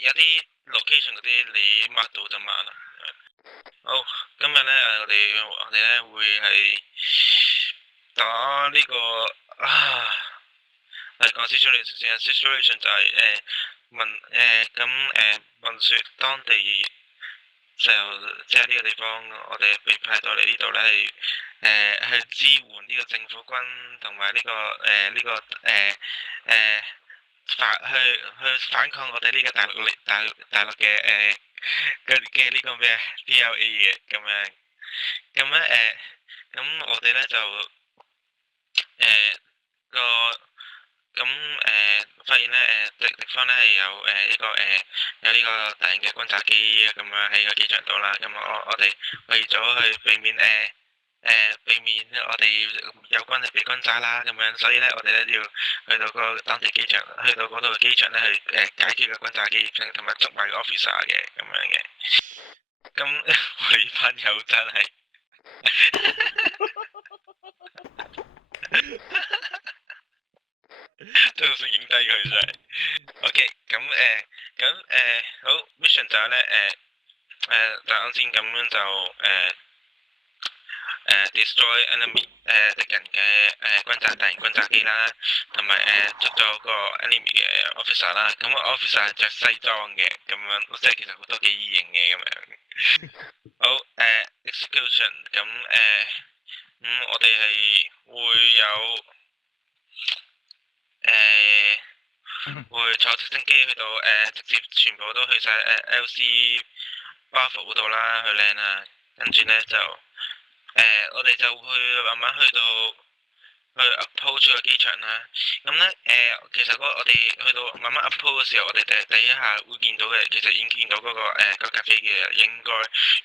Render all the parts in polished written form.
有啲 location 嗰啲你 mark 到就 mark 啦。好，今日咧我哋咧會係打呢個講 situation 先 situation 就係問説當地就即係呢個地方，我哋被派到嚟呢度咧係去支援呢個政府軍同埋呢個反抗我哋呢個大陸嘅呢個咩 PLA 嘅咁樣，咁我哋咧就個發現咧敵方咧係有有呢個大型嘅轟炸機咁樣喺個機場度啦，咁我哋為咗去避免我哋有軍係被轟炸啦，咁樣，所以咧我哋咧要去到個當地機場，去到嗰度嘅機場咧去解決個轟炸機，同埋捉埋個 officer 嘅咁樣嘅。咁我哋班友真係都想影低佢真係。OK，好 mission 就係咧就啱先咁樣就destroy enemy 敵人嘅大型轟炸機啦，同埋捉咗個 enemy 嘅 officer 啦。咁個 officer 係着西裝嘅咁樣，即係其實都幾異形嘅咁樣。好execution 咁我哋係會有會坐直升機去到直接全部都去晒LC Bravo 嗰度啦，去靚啦，跟住咧就我哋就會慢慢去到去 approach 個機場啦。咁咧其實我哋去到慢慢 approach 嘅時候，我哋第一下會見到嘅，其實已經見到嗰個架飛機嘅，應該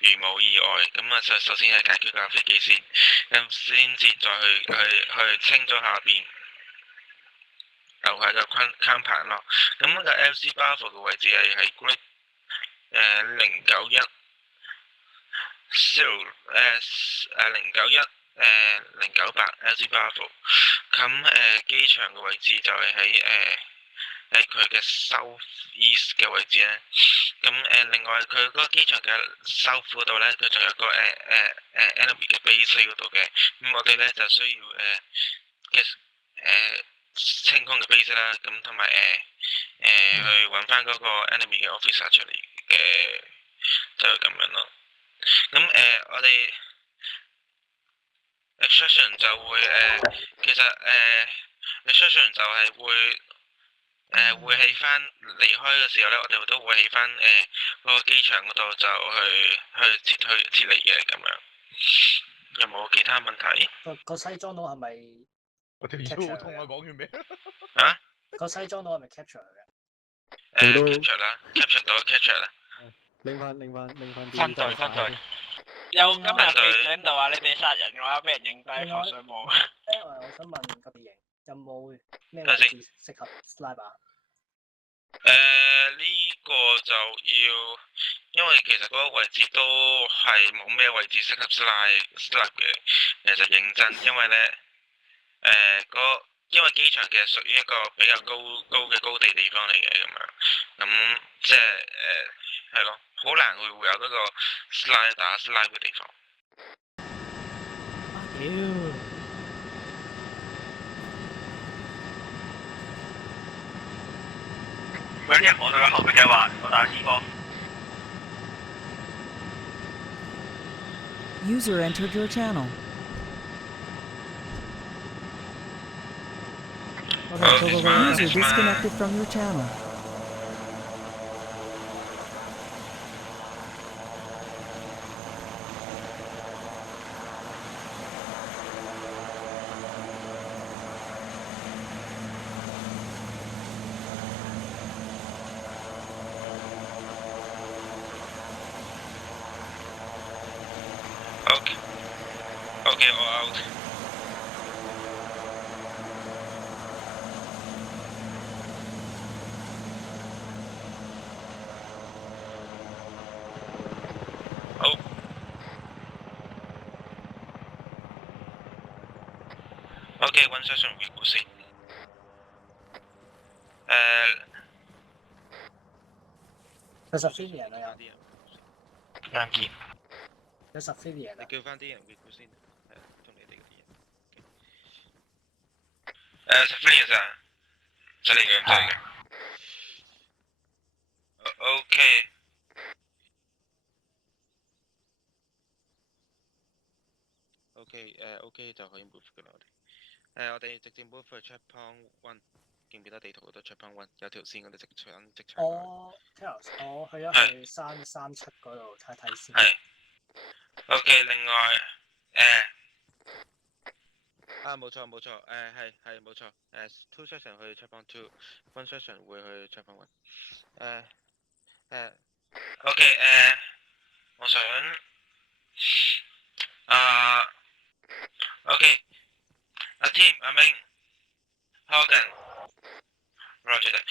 如無意外。咁啊首先係解決架飛機先，咁先至再去清咗下邊留下個框棚咯。咁個 LC Bravo 嘅位置係喺 Group 091。091098 LC Bravo，咁機場嘅位置就係喺佢嘅 South East 嘅位置咧。咁另外佢嗰個機場嘅 South 嗰度咧，佢仲有個enemy 嘅 base 嗰度嘅。咁我哋咧就需要清空嘅 base 啦，咁同埋去揾翻嗰個 enemy 嘅 officer 出嚟嘅，就係咁樣咯。咁我哋 extraction 就會其實extraction 就係會喺翻離開嘅時候咧，我哋都會喺翻嗰個機場嗰度就去撤離嘅咁樣。有冇其他問題？個西裝佬係咪？我條腰好痛啊！講完未？啊？個西裝佬係咪 capture 嘅？capture 啦 ，capture 啦。拎翻啲分隊。有今日記者喺度話你哋殺人嘅話，俾人影低放上網。我想問個地形有冇咩位置適合 sniper？呢個就要，因為其實嗰個位置都係冇咩位置適合 snipe 嘅，其實認真，因為咧因為機場其實屬於一個比較高嘅高地地方嚟嘅咁樣，咁即係係咯，好難會有嗰個 打 slide 嘅地方。揾一我對個後備計劃，我打 C 波。User entered your channel. User disconnected from your channel. Okay, all out. Okay, one session we will see. 有 Sophian 啊，啲人，兩件。有 Sophian 你啊，叫翻啲人 recruit 先，係啊，同你哋嗰啲人。Sophian 啊，唔使理佢，唔使理佢。OK。OK 就可以 move 㗎啦，我哋直接 move 去 checkpoint one，記唔記得地圖嗰度 checkpoint one 有條線我哋直搶直搶。我 Charles，我去咗去337嗰度睇睇先。係。OK， 另外冇錯，係冇錯，two section 去 checkpoint two，one section 會去 checkpoint one。OK，我想OK， 阿 Tim 阿明 Hogan。Roger。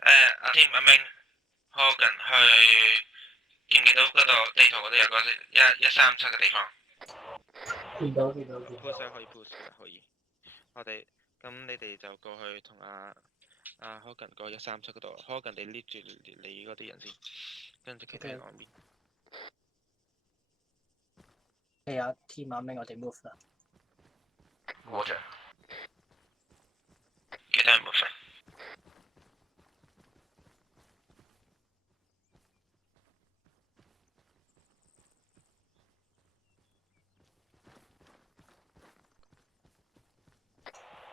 阿 Tim 阿明 Hogan 去見唔見到嗰度地圖嗰度有個137嘅地方？見到。push 可以 push 嘅可以。我哋咁你哋就過去同阿 Hogan 個137嗰度 ，Hogan 你 lead 住你嗰啲人先，跟住其他人外面。係啊，Team 阿明我哋 move 啦。Roger。其他人 move 啦。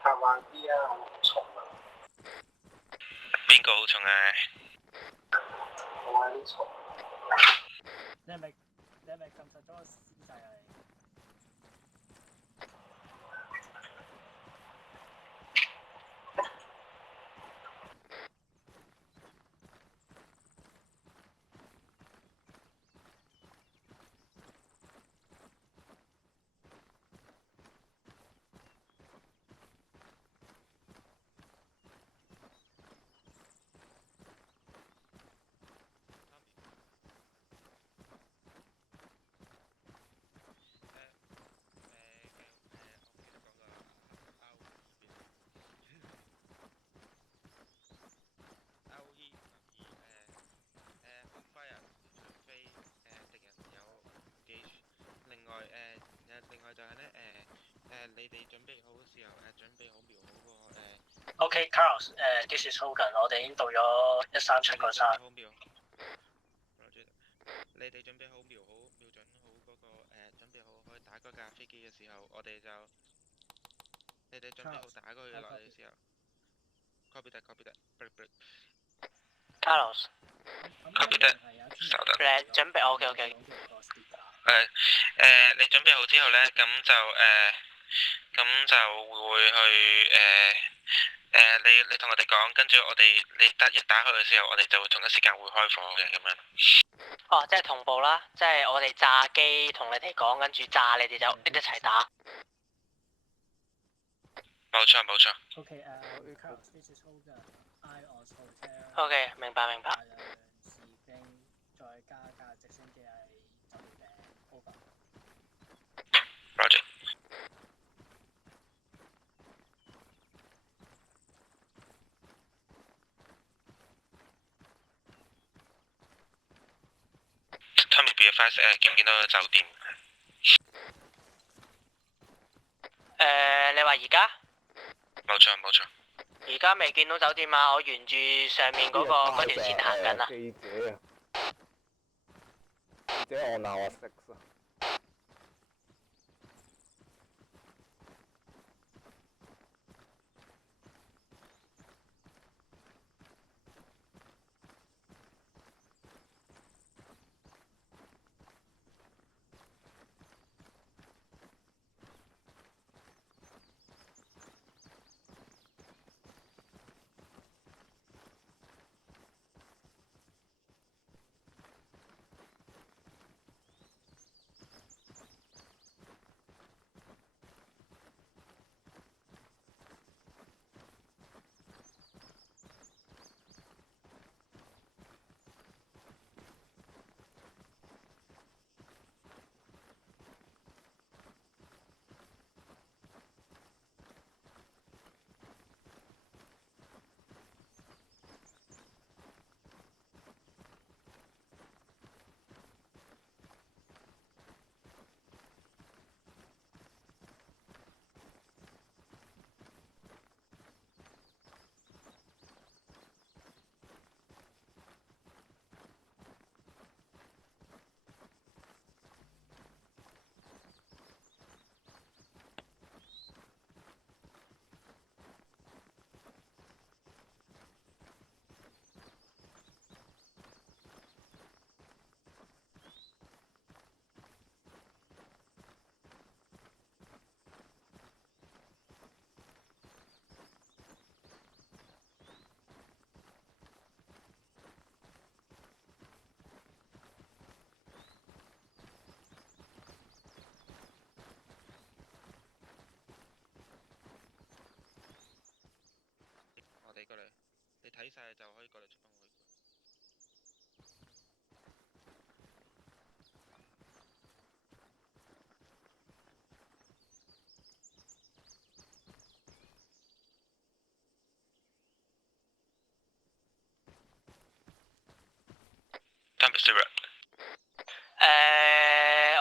行慢啲啊，好重啊！邊個好重啊？我有啲重。你係咪撳實咗個司掣啊？另外就係咧你哋準備好嘅時候準備好瞄好個OK，Carlos，this is Hogan，我哋已經到咗137個山。你哋準備好瞄準好嗰個準備好可以打嗰架飛機嘅時候，我哋就你哋準備好打過去落嚟嘅時候 ，copy that。Carlos。copy that。收得。準備 OK。你準備好之後咧，咁就會去你同我哋講，跟住你一打開嘅時候，我哋就會同一時間會開火嘅咁樣。哦，即係同步啦，即係我哋炸機同你哋講，跟住炸你哋就一齊打。冇錯。OK，Carlos，this is Hogan，IOS Hotel。OK， 明白。大量士兵，再加架直升機係酒店嘅 over。Roger。Tommy be advised，見唔見到個酒店？你話而家？冇錯。而家未見到酒店啊！我沿住上面嗰條線行緊啊。記者我鬧我食啊！過嚟，你睇晒就可以過嚟出幫我。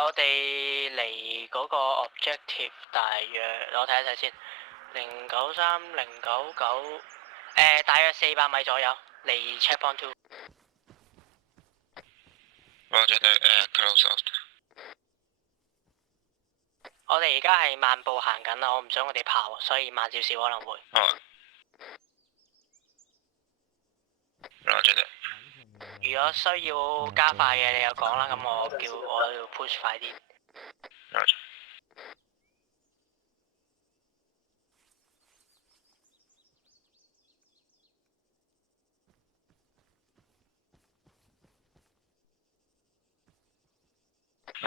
我哋離嗰個 objective 大約，我睇一睇先，093、099，大約400米左右，離 checkpoint 2。close out。我哋而家係慢步行緊啦，我唔想我哋跑，所以慢少少可能會。好啊。Roger that。如果需要加快嘅，你又講啦，咁我要 push 快啲。Roger。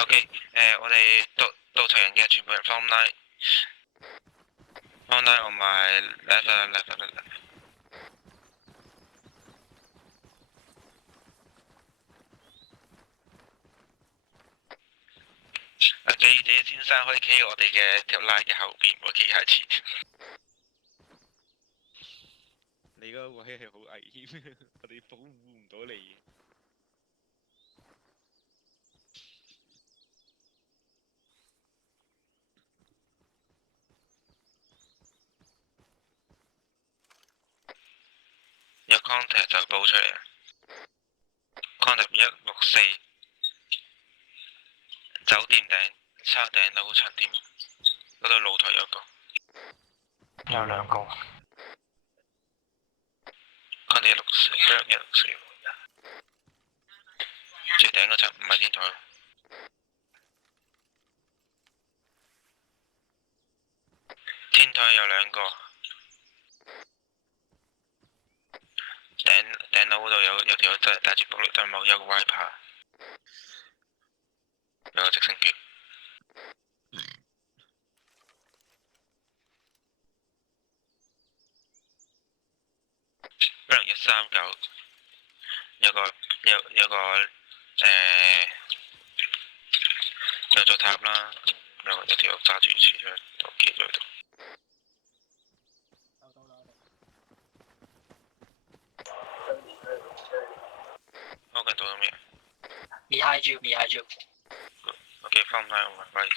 OK，我哋到場人嘅全部人 form line。form line on my left。記者先生可以企喺我哋嘅條 line 嘅後邊，我企喺前。你個位係好危險，我哋保護唔到你。有 contact 就報出嚟。contact 164。酒店頂沙頂樓層添，嗰度露台有個。有2個。contact 164。最頂嗰層唔係天台。天台有2個。頂樓嗰度有條帶住玻璃燈帽，有個 wiper。有個直升機。139。有座塔啦，有條揸住柱喺度企咗喺度。我見到咗咩 Behind you。Okay, form line on my right.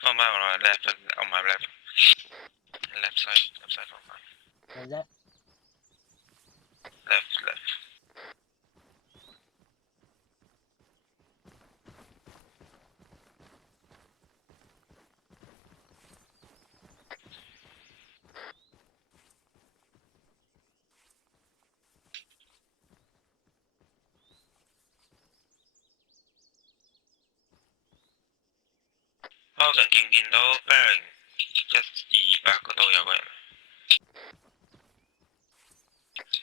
Form line on my left, on my left. Left side form line. Left. 我見到 bearing 128嗰度有個人，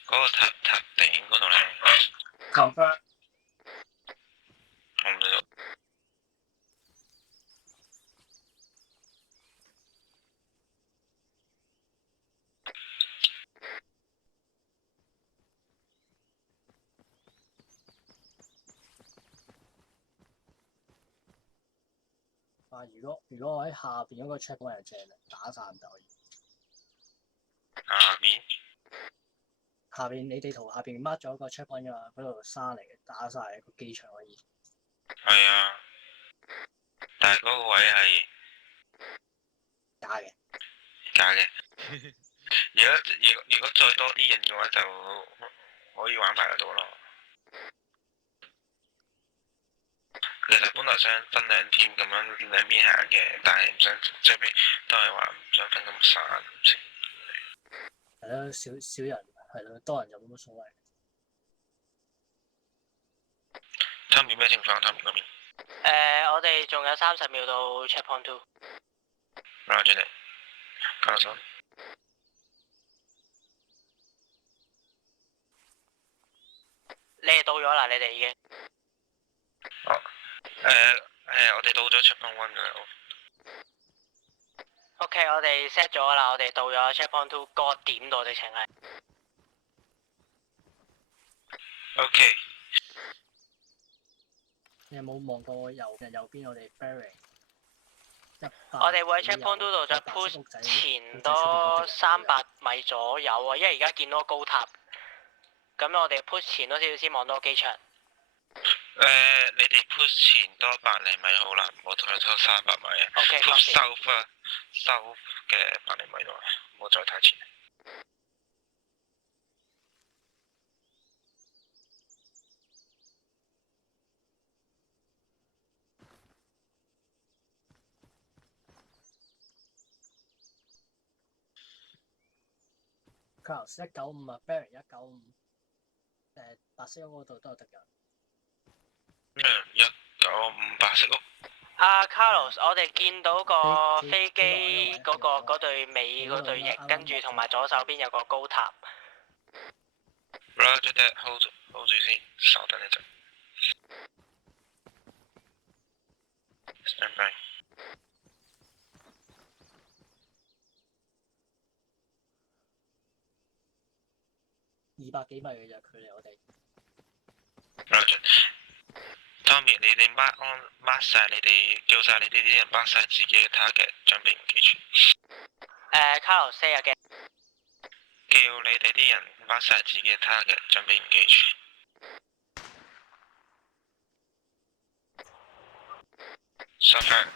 嗰個塔頂嗰度咧。Confirm。我唔知道。如果我喺下邊嗰個 checkpoint 係正嘅，打晒唔得可以。下邊你地圖下邊 mark 咗個 checkpoint 㗎嘛，嗰度山嚟嘅，打晒個機場可以。係啊，但係嗰個位係假嘅。如果再多啲人嘅話，就可以玩埋嗰度咯。其實本來想分2 team 咁樣2邊行嘅，但係唔想即係都係話唔想分咁散。係咯，少人係咯，多人就冇乜所謂。Tommy 咩情況？Tommy嗰邊？我哋仲有30秒到 checkpoint 2。Roger that。加手。你哋到咗啦，你哋已經。我哋到咗 checkpoint 1㗎啦。OK， 我哋 set 咗啦，我哋到咗 checkpoint 2個點度直情係。OK，你有冇望過右邊我哋 bearing 100？我哋會喺 checkpoint 度再 push 前多300米左右啊，因為而家見到高塔，咁我哋 push 前多少少先望到機場。你哋 push 前多100厘米好啦，唔好再拖300米啊。OK， push 收啊，收嘅100厘米度，唔好再太前。Carlos 195啊 bearing 195，白色屋嗰度都有敵人。 195白色屋。Carlos，我哋見到個飛機嗰對尾嗰對翼，跟住同埋左手邊有個高塔。Roger that，hold 住先，稍等一陣。Stand by。200幾米嘅啫，距離我哋。Roger。Tommy，你哋 mark 晒你哋，叫晒你哋啲人 mark 晒自己嘅 target，準備唔記住。Carlos say again。叫你哋啲人 mark 晒自己嘅 target，準備唔記住。Suffer。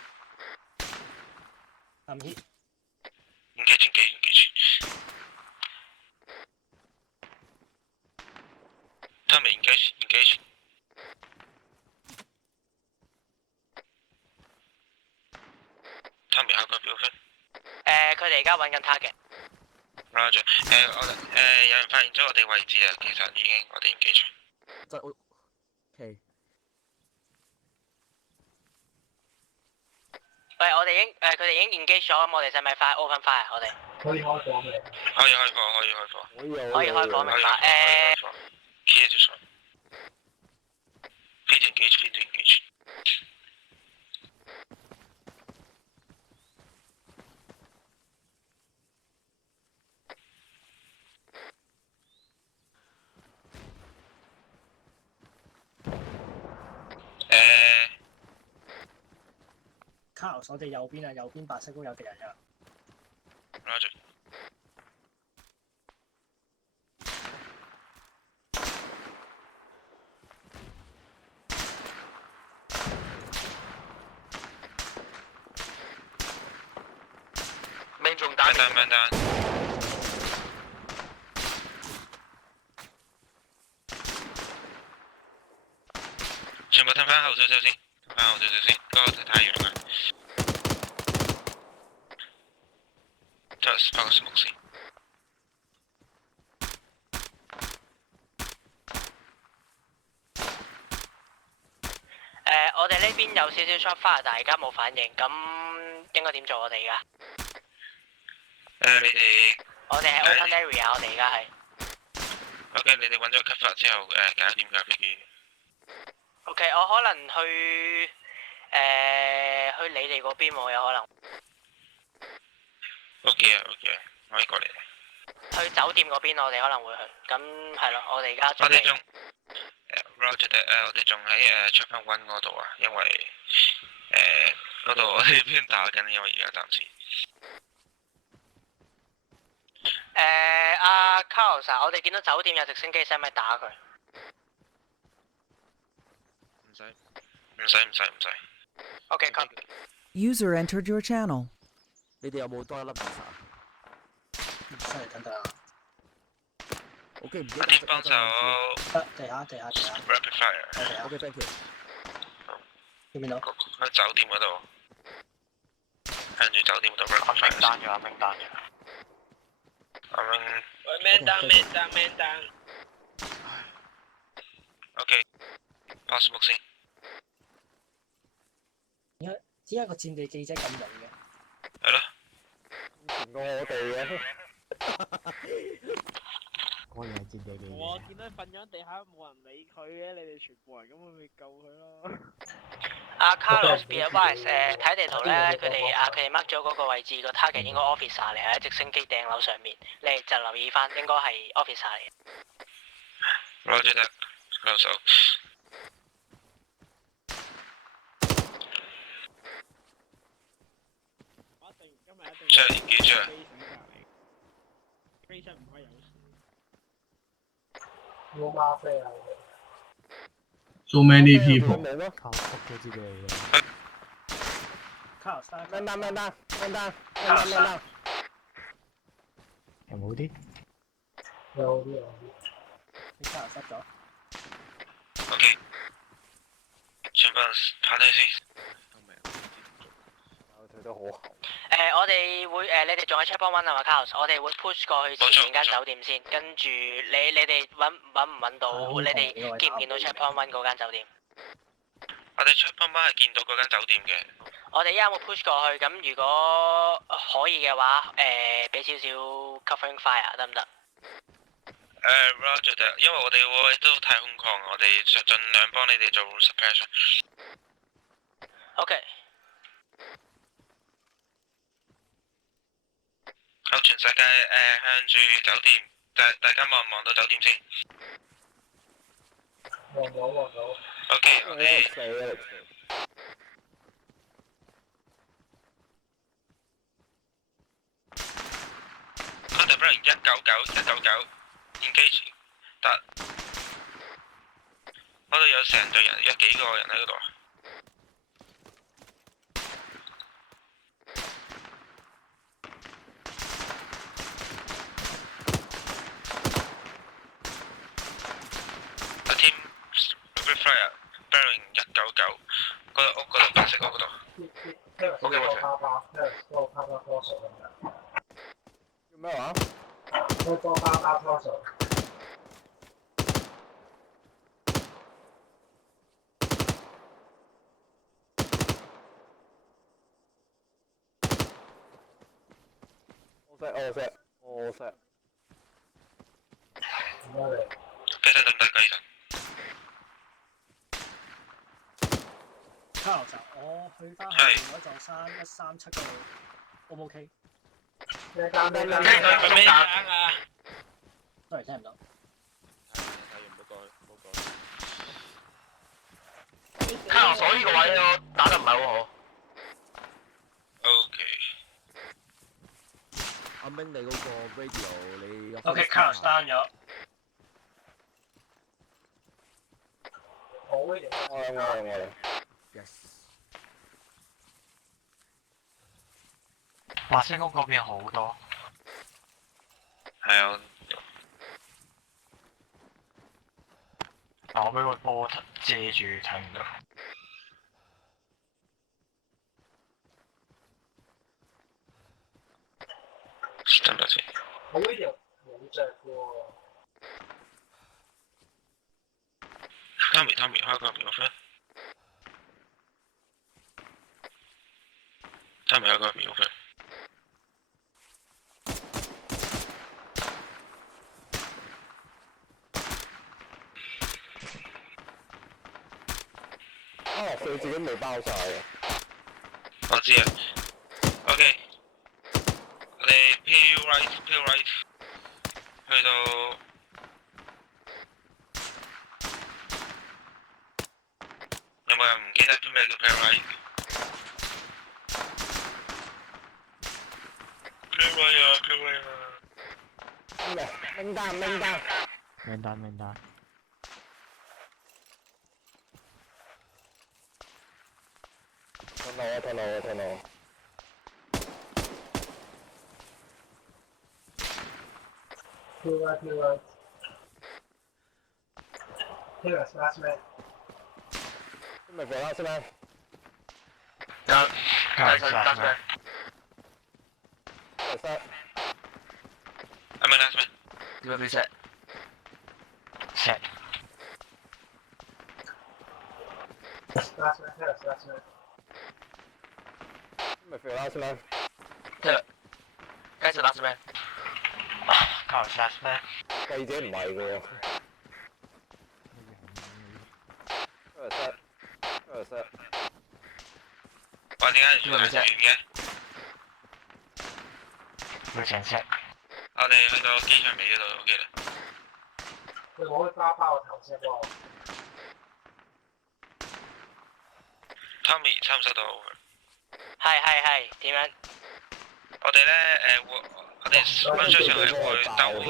I'm hit。engage。Tommy engage。Tommy 下個標分。佢哋而家揾緊 target。Roger，有人發現咗我哋位置啊，其實已經我哋engage。就 OK。喂，我哋佢哋已經 engage 咗，咁我哋使咪快 open fire？我哋可以開火未？可以開火。可以開火明白。Key 住上。Feed engage。Carlos，我哋右邊啊，右邊白色屋有敵人㗎。Roger。命中打面。慢單。全部褪翻後少少先，嗰個太陽啦。再發個 smoke 先。我哋呢邊有少少 shot fire，但係而家冇反應，咁應該點做我哋而家？你哋。我哋係 open area，我哋而家係。OK， 你哋揾咗 cover 之後，搞掂架飛機。OK， 我可能去你哋嗰邊喎，有可能。OK 啊，可以過嚟。去酒店嗰邊，我哋可能會去。咁係咯，我哋而家準備。我哋仲Roger，我哋仲喺checkpoint 1嗰度啊，因為嗰度我哋邊打緊，因為而家暫時。Carlos，我哋見到酒店有直升機，使唔使打佢？唔使。OK， cut。User entered your channel. 你哋有冇多一粒 visa？唔使嚟等等啊。OK，唔記阿天幫手。地下。 Rapid fire。OK，thank you。見唔見到？喺酒店嗰度，向住酒店嗰度 rapid fire。名單嘅。阿明。喂 ，man down。OK， pass smoke 先。點解個戰地記者咁勇嘅？係咯。前過我哋嘅。果然係戰地嘅。我見到佢瞓咗地下，冇人理佢嘅，你哋全部人咁咪救佢咯。Carlos be advised，睇地圖咧，佢哋 mark 咗嗰個位置，個 target 應該 officer 嚟，喺直升機頂樓上面，你哋就留意翻，應該係 officer 嚟。Roger that。留守。我一定今日一定出嚟記住啊！飛上隔離，飛出唔可以有事。冇馬飛啊！ So many people。靠，屋企自己嚟嘅。卡羅山。咩單？有冇啲？有啲有啲。你卡羅塞咗。 OK， 全部人趴低先。退得好後。我哋會你哋仲喺 checkpoint one 係嘛 Carlos？我哋會 push 過去前面間酒店先，跟住你哋揾唔揾到？你哋見唔見到 checkpoint one 嗰間酒店？我哋 checkpoint one 係見到嗰間酒店嘅。我哋依家會 push 過去，咁如果可以嘅話，俾少少 covering fire 得唔得？Roger 得，因為我哋會都太空曠，我哋盡量幫你哋做 suppression。OK。 好，全世界向住酒店，大家望唔望到酒店先？望到。OK， 我哋contact bearing 199 engage 得，嗰度有成隊人，有幾個人喺嗰度啊？ Fire bearing 199，嗰個屋嗰度白色屋嗰度。嗰個趴巴拖手咁樣。叫咩話？嗰個趴巴拖手。我識。唔該你。其實得唔得㗎？其實？ 卡羅就我去翻下邊嗰座山137嗰度 ，O 唔 OK？ 咩單？咩單啊？ sorry 聽唔到。卡羅所呢個位我打得唔係好好。OK。阿明你嗰個 radio 你 OK， 卡羅 down 咗。我。 Yes。華星屋嗰邊好多。係啊。但我俾個波遮住睇唔到。得唔得先？我呢條冇着喎。Tommy，開個秒分。 Tommy 有個秒分。佢自己未包晒嘅。我知啊。OK， 我哋 peel right， 去到。有冇人唔記得咩叫 peel right？ 名單。聽到。Peel right。Taylor's last man。咪俾啦先啦。last man。I'm my last man。呢個set。set。 Last man。Taylor's last man。咪俾啦先啦。該是 last man。靠 last man。記者唔係嘅喎。我點解要做完嘅？會成 set。我哋去到機場尾嗰度 OK 啦。佢攞去包個頭先喎。Tommy 收唔收到？係點樣？我哋咧我哋分出上嚟會兜去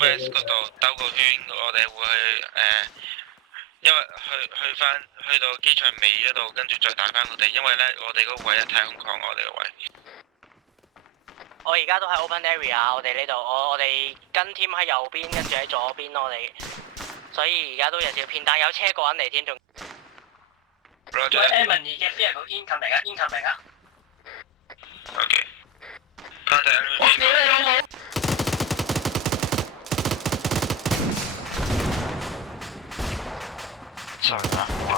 West 嗰度兜個圈，我哋會因為去到機場尾嗰度，跟住再打翻佢哋，因為咧我哋嗰個位一太空曠，我哋個位。我而家都喺 open area，我哋呢度，我哋跟 team 喺右邊，跟住喺左邊我哋，所以而家都有少少偏，但有車過緊嚟添，仲。喂 Evan 已經邊係個 incoming 啊 OK。Contact enemy。Sorry 啊，我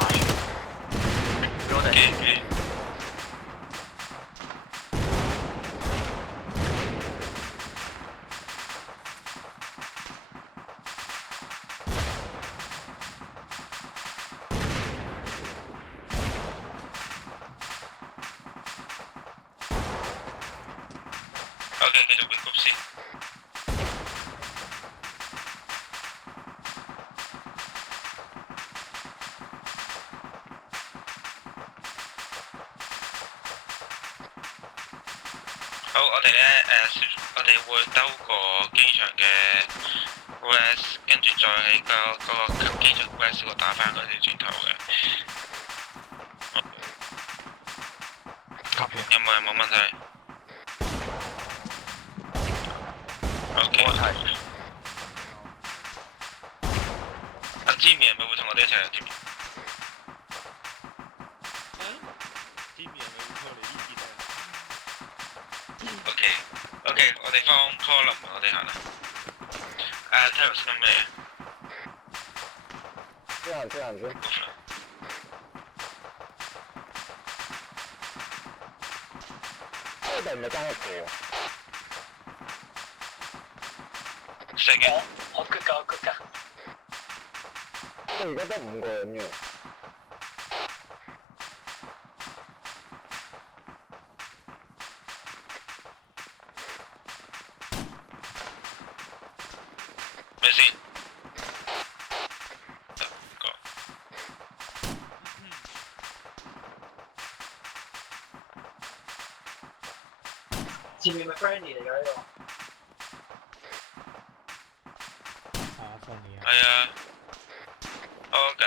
OK， 繼續 regroup 先。好，我哋咧我哋會兜過機場嘅 West， 跟住再喺個機場 West 嗰度打翻佢哋轉頭嘅。有冇問題？OK。阿 Jimmy 係咪會同我哋一齊啊 ？Jimmy。Jimmy 係咪會過嚟呢邊啊 OK， 我哋放 column， 我哋行啦。Terrace 諗咩？先。我哋唔係爭一個。食嘅。我 good 㗎。我而家得5個人嘅。咩先？前面咪 Brandy 嚟㗎呢個。係啊，屙緊。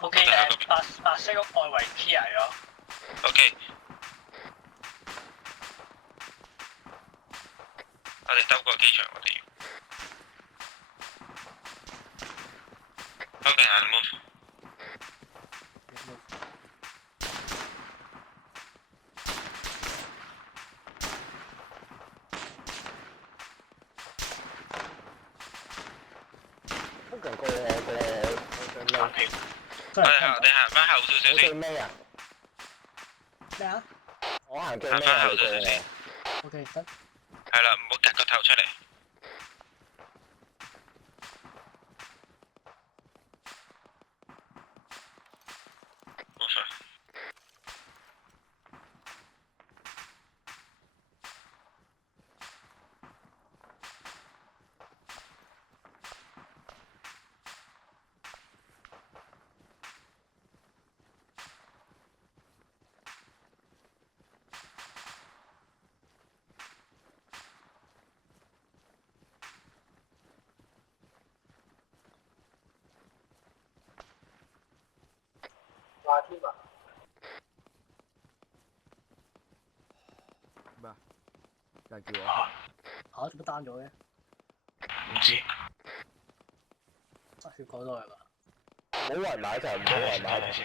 OK， 白色屋外圍 clear 咗。OK。我哋兜過機場，我哋要。OK， 行 move。我哋行翻後少少先。最尾啊？咩啊？我行最尾行翻後少少先。 OK 得。係啦，唔好夾個頭出嚟。冇錯。話添啊！咩啊？就係叫我。做乜單咗嘅？唔知。失血過多係嘛？唔好圍埋一齊，唔好圍埋一齊。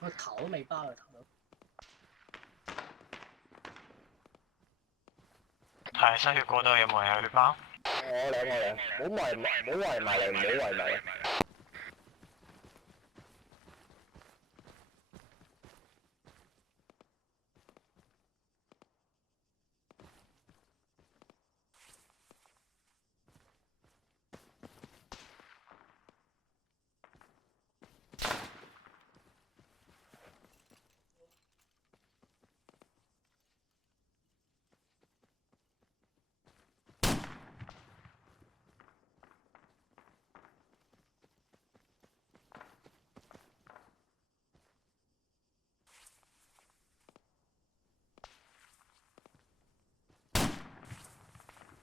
佢頭都未包佢頭都。係失血過多，有冇人有血包？我嚟，唔好圍埋嚟，唔好圍埋嚟。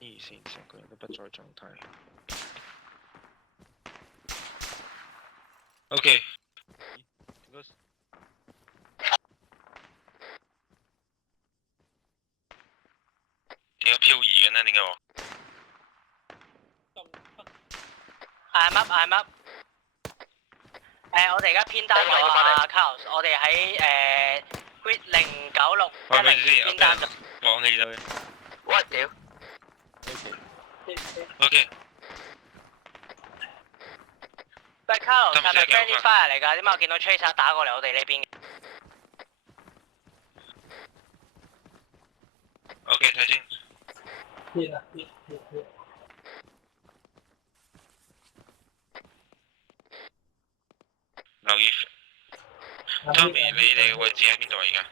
二線成個人都不在狀態。OK，應該點解漂移嘅呢？點解我？ I'm up。我哋而家偏單咗啊 ，Carlos，我哋喺Grid 09610偏單咗。放棄咗。我屌！ OK。喂，Carlos 係咪 friendly fire 嚟㗎？點解我見到 Tracer 打過嚟我哋呢邊？OK， 睇清。跌啦！留意 ，Tommy， 你哋嘅位置喺邊度啊？而家？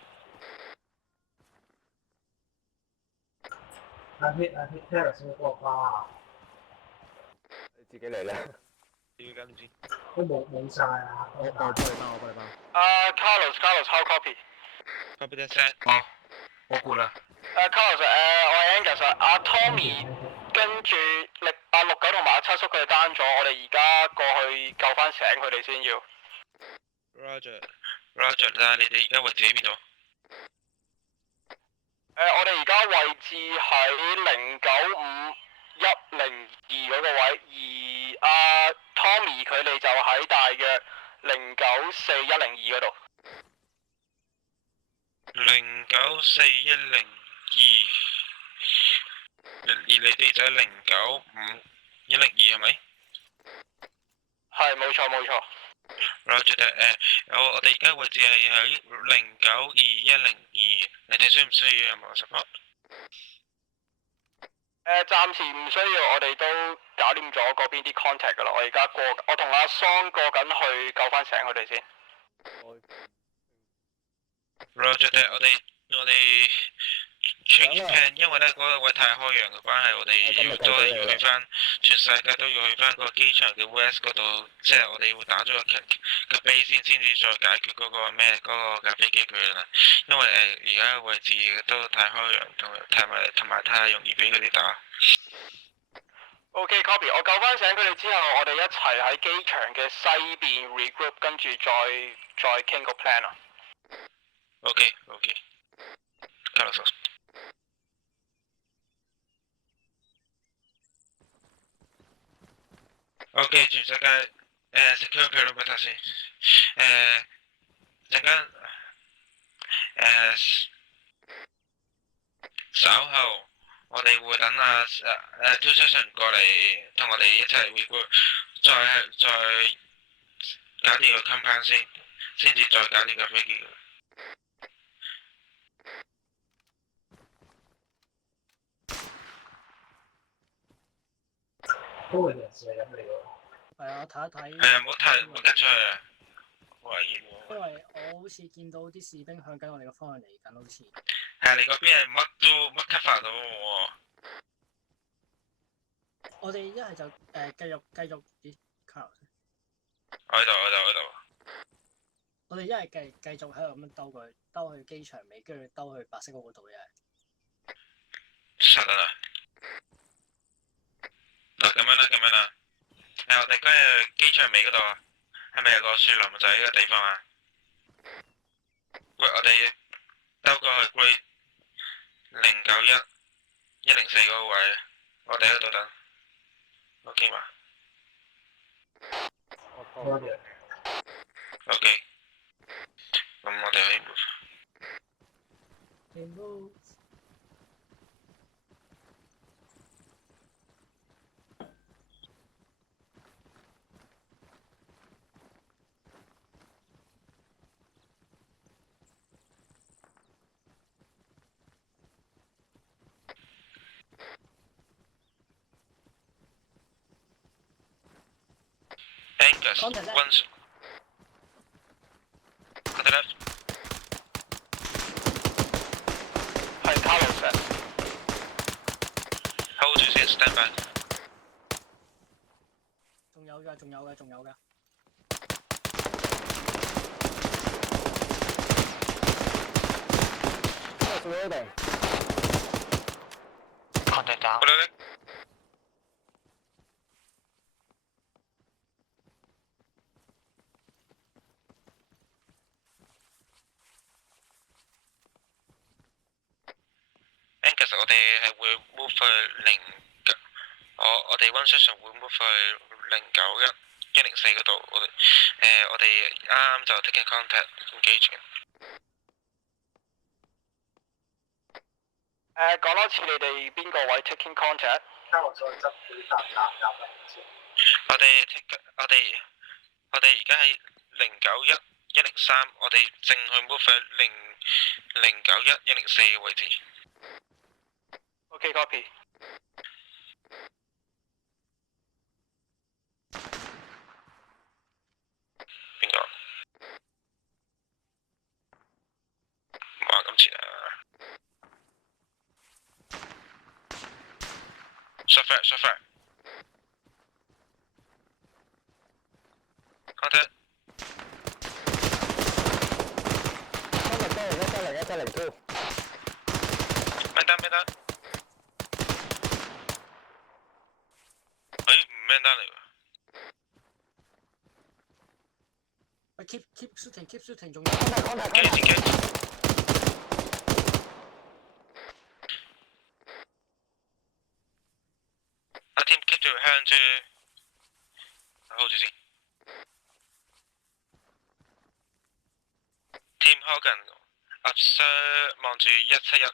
阿 Terrace 嗰個花，你自己嚟啦。要搞掂先。都冇晒啊！我幫你包。Carlos，how copy？ copy that set。我估啦。Carlos，我係 Angus，阿 Tommy 跟住阿69同埋阿七叔佢哋單咗，我哋而家過去救翻醒佢哋先要。Roger，但係你哋而家位置喺邊度？我哋而家位置喺095102嗰個位，而阿 Tommy 佢哋就喺大約094102嗰度。094102，而你哋就喺095102係咪？係，冇錯。Roger， 我哋而家位置係喺092102，你哋需唔需要任何 support？ 暫時唔需要，我哋都搞掂咗嗰邊啲 contact 噶啦。我同阿桑過緊去救翻醒佢哋先。Roger， 我哋 change plan， 因為咧嗰個位太開揚嘅關係，我哋都係要去翻，全世界都要去翻個機場嘅 West 嗰度，即係我哋會打咗個 base 先至再解決嗰個咩嗰個架飛機佢啦。因為而家位置都太開揚，同埋太容易俾佢哋打。OK copy， 我救翻醒佢哋之後，我哋一齊喺機場嘅西邊 regroup， 跟住再傾個 plan 啊。OK， Carlos。OK， 全世界secure perimeter 先。陣間稍後我哋會等Two Session 過嚟同我哋一齊 regroup， 再搞掂個 compound 先至再搞掂個飛機。都會人射入嚟喎。係啊，睇一睇。唔好突出去啊！好危險喎。因為我好似見到啲士兵向緊我哋個方向嚟緊，好似。係你嗰邊係乜 cover 到喎？我哋一係就繼續咦 Carlos。我喺度。我哋一係繼續喺度咁樣兜去機場尾，跟住兜去白色嗰度嘅。實得啦。嗱咁樣啦。我哋嗰日機場尾嗰度啊，係咪有個樹林仔嘅地方啊？喂，我哋兜過去 Grade 091104嗰個位，我哋喺度等。OK 嘛？OK。咁我哋可以 move。Angus, one. On the left. 係 Carlos。Hold 住先 ，stand by。仲有㗎。Building. Contact down。我哋係會 move 去我哋 one section 會 move 去091-104嗰度，我哋啱就 taking contact engagement。講多次你哋邊個位 taking contact？聽我再執佢答先。我哋而家喺091-103，我哋正去 move 去091-104嘅位置。OK copy。邊個？唔話咁前啊 ！Shot fire。Contact。102。Man down。唔 man down 嚟喎。喂，keep shooting，仲有。Engage。阿 team keep 住向住 hold 住先。team hold 緊 observe 望住171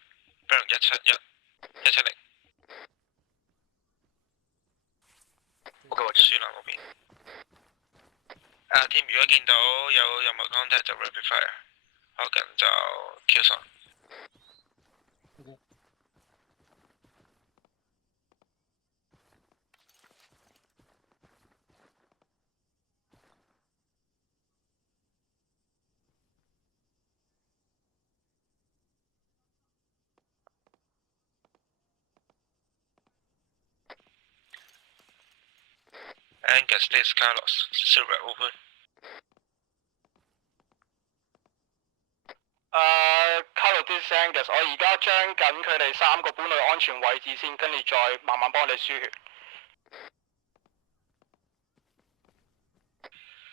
bearing 170。OK， 樹林嗰邊。team 如果見到有任何 contact 就 rapid fire，hold 緊就 kill shot。Angus, this is Carlos. Silver open. Carlos, this is Angus。我而家將緊佢哋3個搬去安全位置先，跟住再慢慢幫你輸血。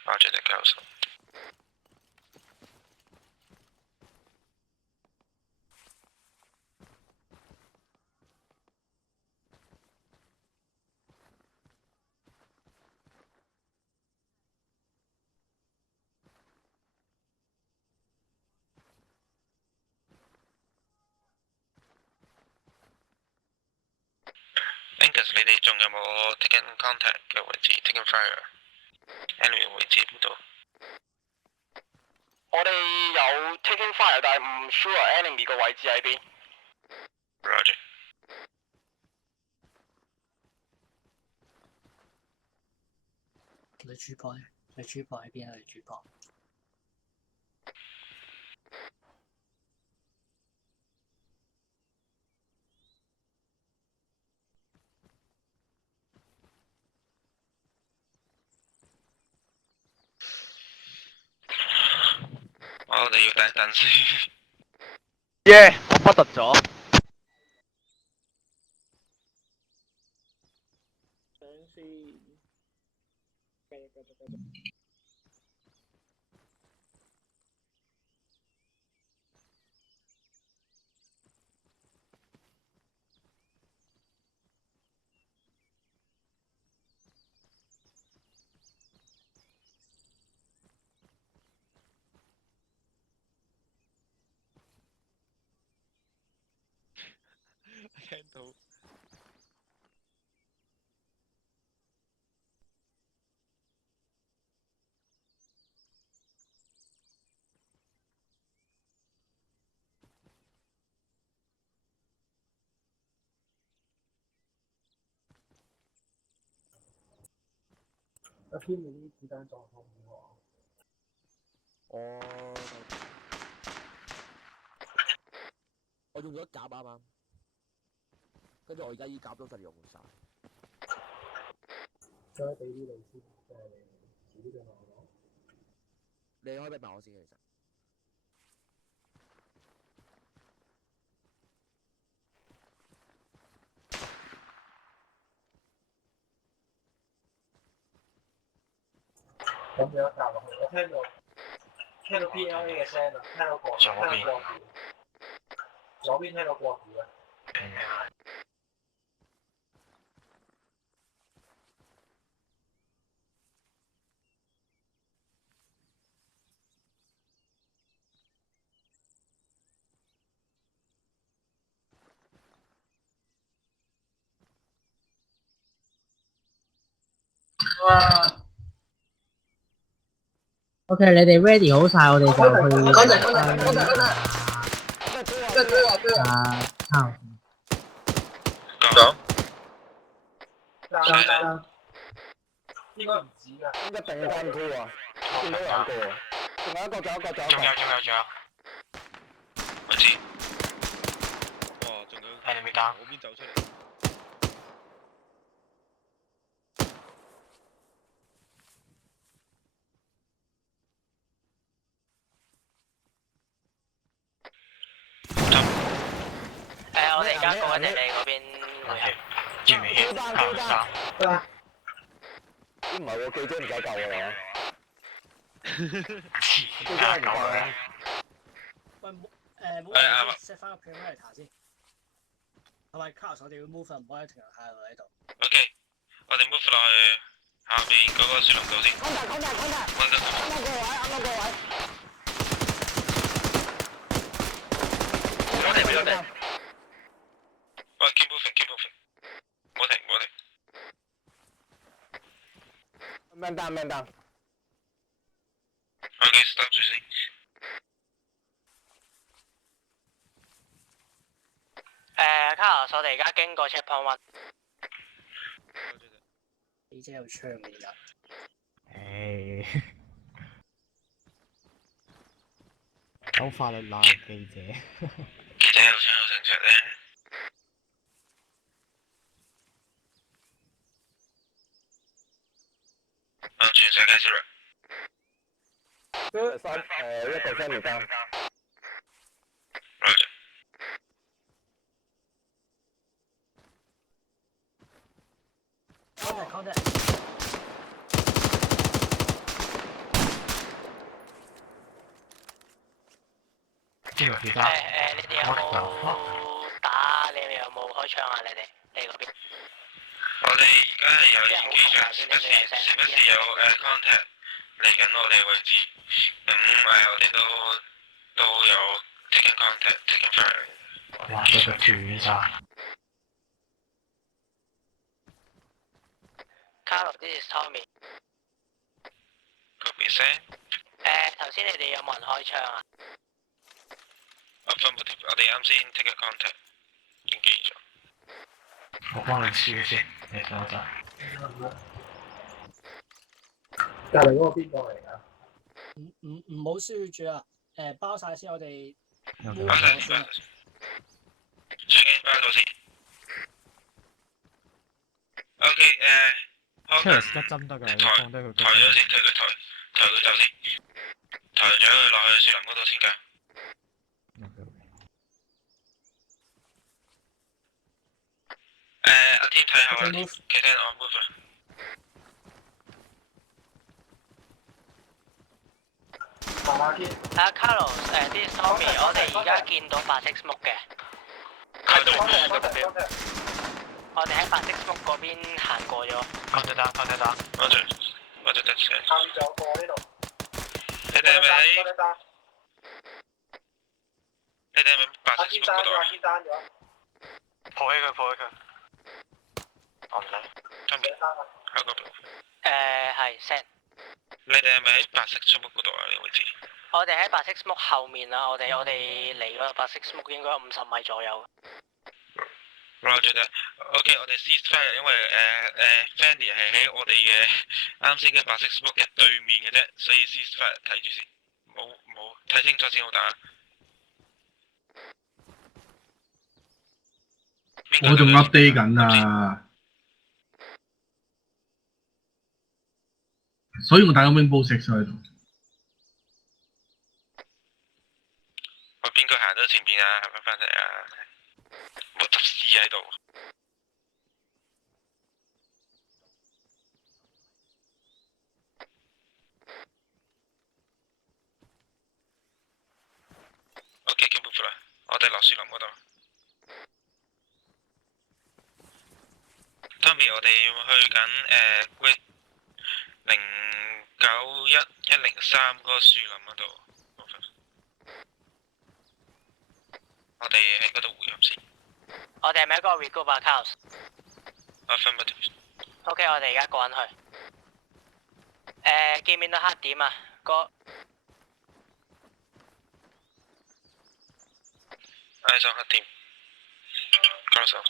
Roger the Carlos。Angus， 你哋仲有冇 taking contact 嘅位置 ？taking fire。enemy 位置邊度？我哋有 taking fire， 但係唔 sure enemy 個位置喺邊。Roger。你主播喺邊啊？你主播。我哋要等一等先。耶！我不突咗。等先。繼續。聽到。阿天，你啲子彈狀況如何？我用咗一夾啱啱，跟住我而家依夾都就用晒。再俾啲你先，遲啲再問我。你可以俾埋我先，其實。咁樣搭落去，我聽到 PLA 嘅聲啊，聽到過調，左邊聽到過調啊。OK，你哋 ready 好晒，我哋就去抄。講。應該唔止㗎。應該定軍 two 啊，見到兩個喎，仲有一個，仲有一個，仲有一個。我知。哇，仲有係你未打？嗰邊走出嚟。我哋而家過緊你嗰邊會係見唔見？唔係喎，記者唔使救㗎嘛。而家救嘅。喂，冇set 翻個 perimeter 先。係咪 Carlos 我哋要 move 唔可以停喺度喺度。OK，我哋 move 落去下邊嗰個樹林度先。啱個位。喂，keep moving，唔好停。Man down。OK，stop 住先。Carlos，我哋而家經過 checkpoint one。記者有槍嘅而家。好法律啦，記者。記者有槍好正常咧。安全水開始啦。一個3秒間。Roger。Contact。你哋有冇打？你哋有冇開槍啊？你嗰邊？我哋而家係有現機場，時不時有contact 嚟緊我哋位置，咁我哋都有 taking contact，taking fire。哇！都斷晒。Carlos，this is Tommy。Copy send。頭先你哋有冇人開槍啊？我哋啱先 take contact， 已經記咗。我幫你輸先，你等我陣。隔離嗰個邊個嚟㗎？唔好輸住啊！包晒先，我哋包晒先。最緊包咗先。OK， Charles 一針得㗎，你放低佢。抬咗先，抬佢走先，抬咗佢落去樹林嗰度先㗎。阿天睇下我哋，企聽我 move 啦。Carlos，this is Tommy，我哋而家見到白色 smoke 嘅。我哋喺白色 smoke 嗰邊行過咗。contact打。我就得先。下面仲有個呢度。你哋係咪白色 smoke 嗰度啊？單咗。抱起佢。我唔使。下個。係 set。你哋係咪喺白色 smoke 嗰度啊？你位置？我哋喺白色 smoke 後面啦，我哋離嗰白色 smoke 應該有50米左右。Roger 得 ，OK， 我哋 ceasefire， 因為Fanny 係喺我哋嘅啱先嘅白色 smoke 嘅對面嘅啫，所以 ceasefire 睇住先，冇睇清楚先好打。我仲 update 緊啊，所以我帶個 Rainbow Six 喺度。我邊個行到前邊啊？翻嚟啊！冇執屎喺度。OK，keep move 啦，我哋落樹林嗰度。Tommy，我哋去緊Grid 091103嗰個樹林嗰度。我哋喺嗰度匯合先。我哋係咪一個 regroup 啊 ，Carlos？ Affirmative。OK， 我哋而家過緊去。見面到黑點啊，個。嗌上黑點。交手。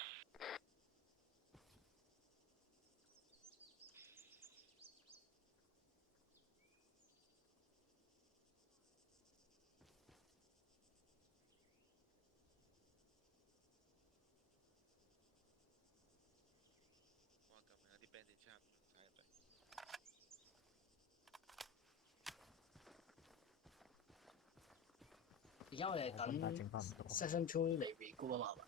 而家我哋等 Session 2嚟 regroup 啊嘛，係嘛？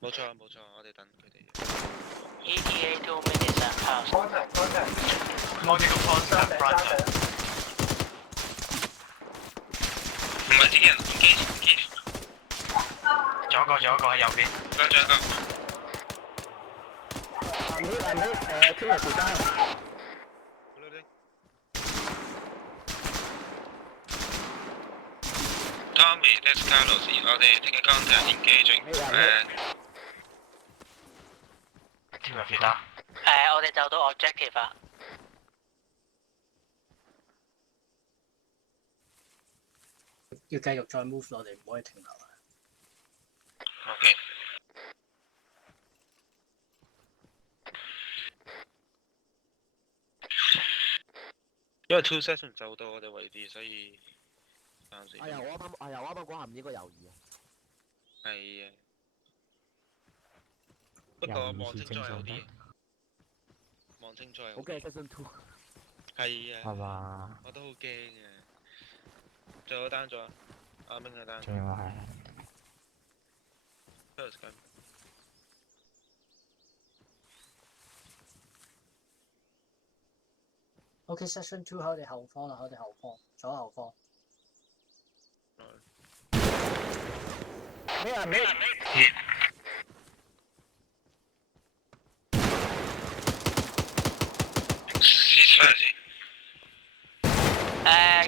冇錯冇錯，我哋等佢哋。ETA 2 minutes 啊 ，Carlos。我哋個 concept project。唔係自己人，機。仲有一個喺右邊。仲有一個。聽日時間。Tommy, this is Carlos. 我哋 take contact engaging.聽日記得。我哋就到 objective 啊。要繼續再 move， 我哋唔可以停留啊。OK。因為 two session 就到我哋位置，所以。係啊，我啱啱講係唔應該猶豫啊。係啊。不過望清楚有啲。望清楚有啲。好驚 Session 2。係啊。係嘛？我都好驚啊！最後單咗，阿明嘅單。仲有係。OK，Session 2喺我哋後方啦，我哋後方，左後方。咩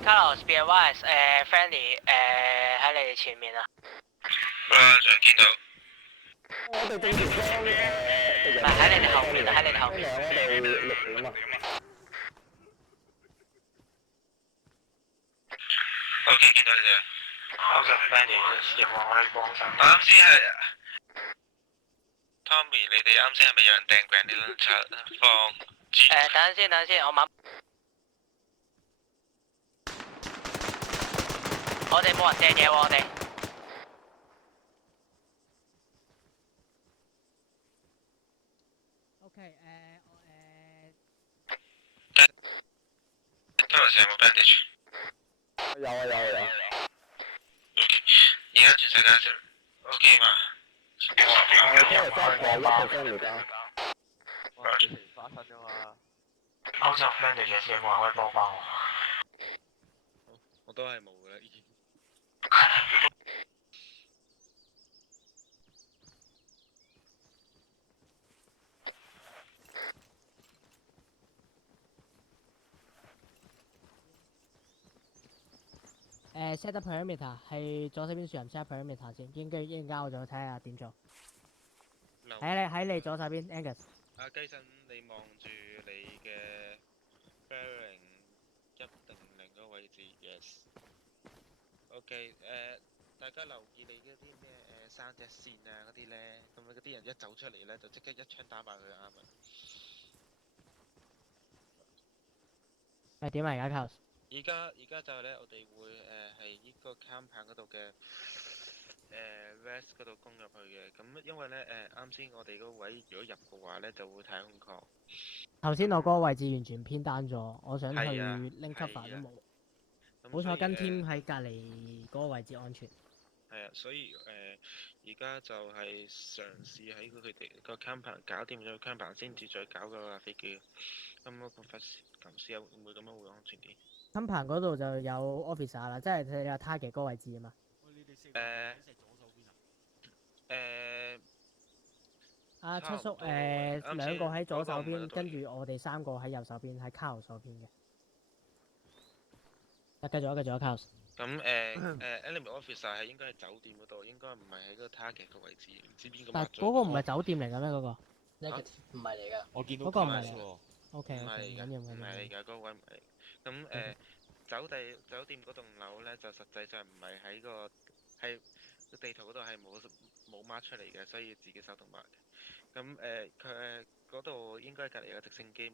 ？Carlos be advised， Fanny 喺你哋前面啊。仲見到。我哋正前方唔係喺你哋後面啊，喺你哋後面。我哋6點啊。OK， 見到你哋。OK，Fanny， 有冇可以幫手？啱先係 Tommy， 你哋啱先係咪有人掟 grenade launcher 放？等陣先，我哋冇人掟嘢喎，我哋。OK， Thomas 有冇 bandage？ 有。OK， 而家全世界OK 嘛？聽日翻1%嚟㗎。哇！你成花生㗎嘛？歐洲 friend 嘅嘢先有冇人可以幫我？我都係冇㗎啦，已經。set up perimeter 係左手邊樹林 set up perimeter 先，應該我再睇下點做。喺你左手邊 Angus。阿雞身，你望住你嘅 bearing 100嗰個位置 ，yes。OK， 大家留意你嗰啲咩3隻線啊嗰啲咧，咁嗰啲人一走出嚟咧，就即刻一槍打爆佢啱啊！點啊而家 Carlos？而家就係咧，我哋會係呢個 camp 嗰度嘅west 嗰度攻入去嘅。咁因為咧啱先我哋嗰位如果入嘅話咧，就會太空曠。頭先我嗰個位置完全偏單咗，我想去拎 cover 都冇。好彩跟 team 喺隔離嗰個位置安全。係啊，所以而家就係嘗試喺佢哋個 camp 搞掂咗 camp 先至再搞個架飛機。咁我個法師琴師會唔會咁樣會安全啲？camp 嗰度就有 officer 啦，即係你話 target 嗰個位置啊嘛。阿七叔啱先兩個喺左手邊，嗰個唔係嗰度跟住我哋三個喺右手邊，喺 Carl 手邊嘅。繼續Carl。咁enemy officer 係應該係酒店嗰度，應該唔係喺嗰個 target 嘅位置，唔知邊個但抹咗。嗰個唔係酒店嚟嘅咩？嗰個唔係嚟㗎。我見到嗰個唔係 Carlos 嚟喎。 ？OK 唔 OK，係㗎，唔緊要唔緊要。唔係㗎，嗰個位唔係。咁酒店嗰棟樓咧，就實際上唔係喺個地圖嗰度係冇 mark 出嚟嘅，所以自己手動 mark 嘅。咁佢嗰度應該隔離有直升機。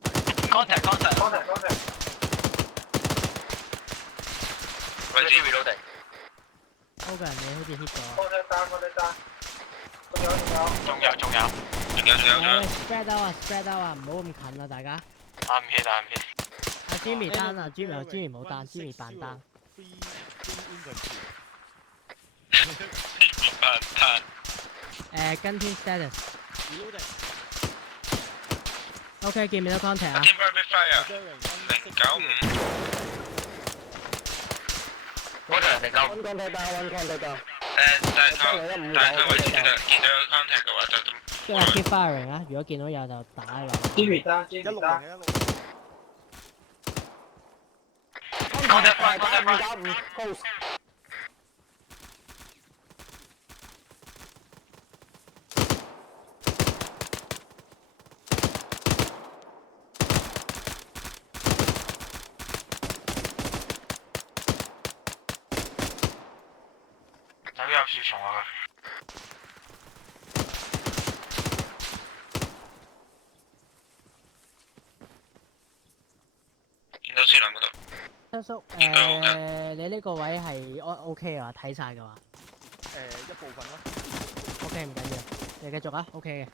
Contact。位置 reloading。嗰個人你好似 hit 咗。仲有。spread out 啊，唔好咁近啊，大家。啱 hit。阿 Jimmy 單啊，Jimmy 冇單，Jimmy 扮單。跟天 status。OK， 見唔見到 contact 啊？ 095。嗰度人哋夠。One contact down。大概位置見到有 contact 嘅話就咁。即係 keep firing 啊！如果見到有就打落。Jimmy 單，Jimmy 單。595 close。走入樹叢啊！見到樹林嗰度。七叔，你呢個位係 OK 啊？睇晒嘅話。一部分咯。OK， 唔緊要，你繼續啊 ，OK 嘅。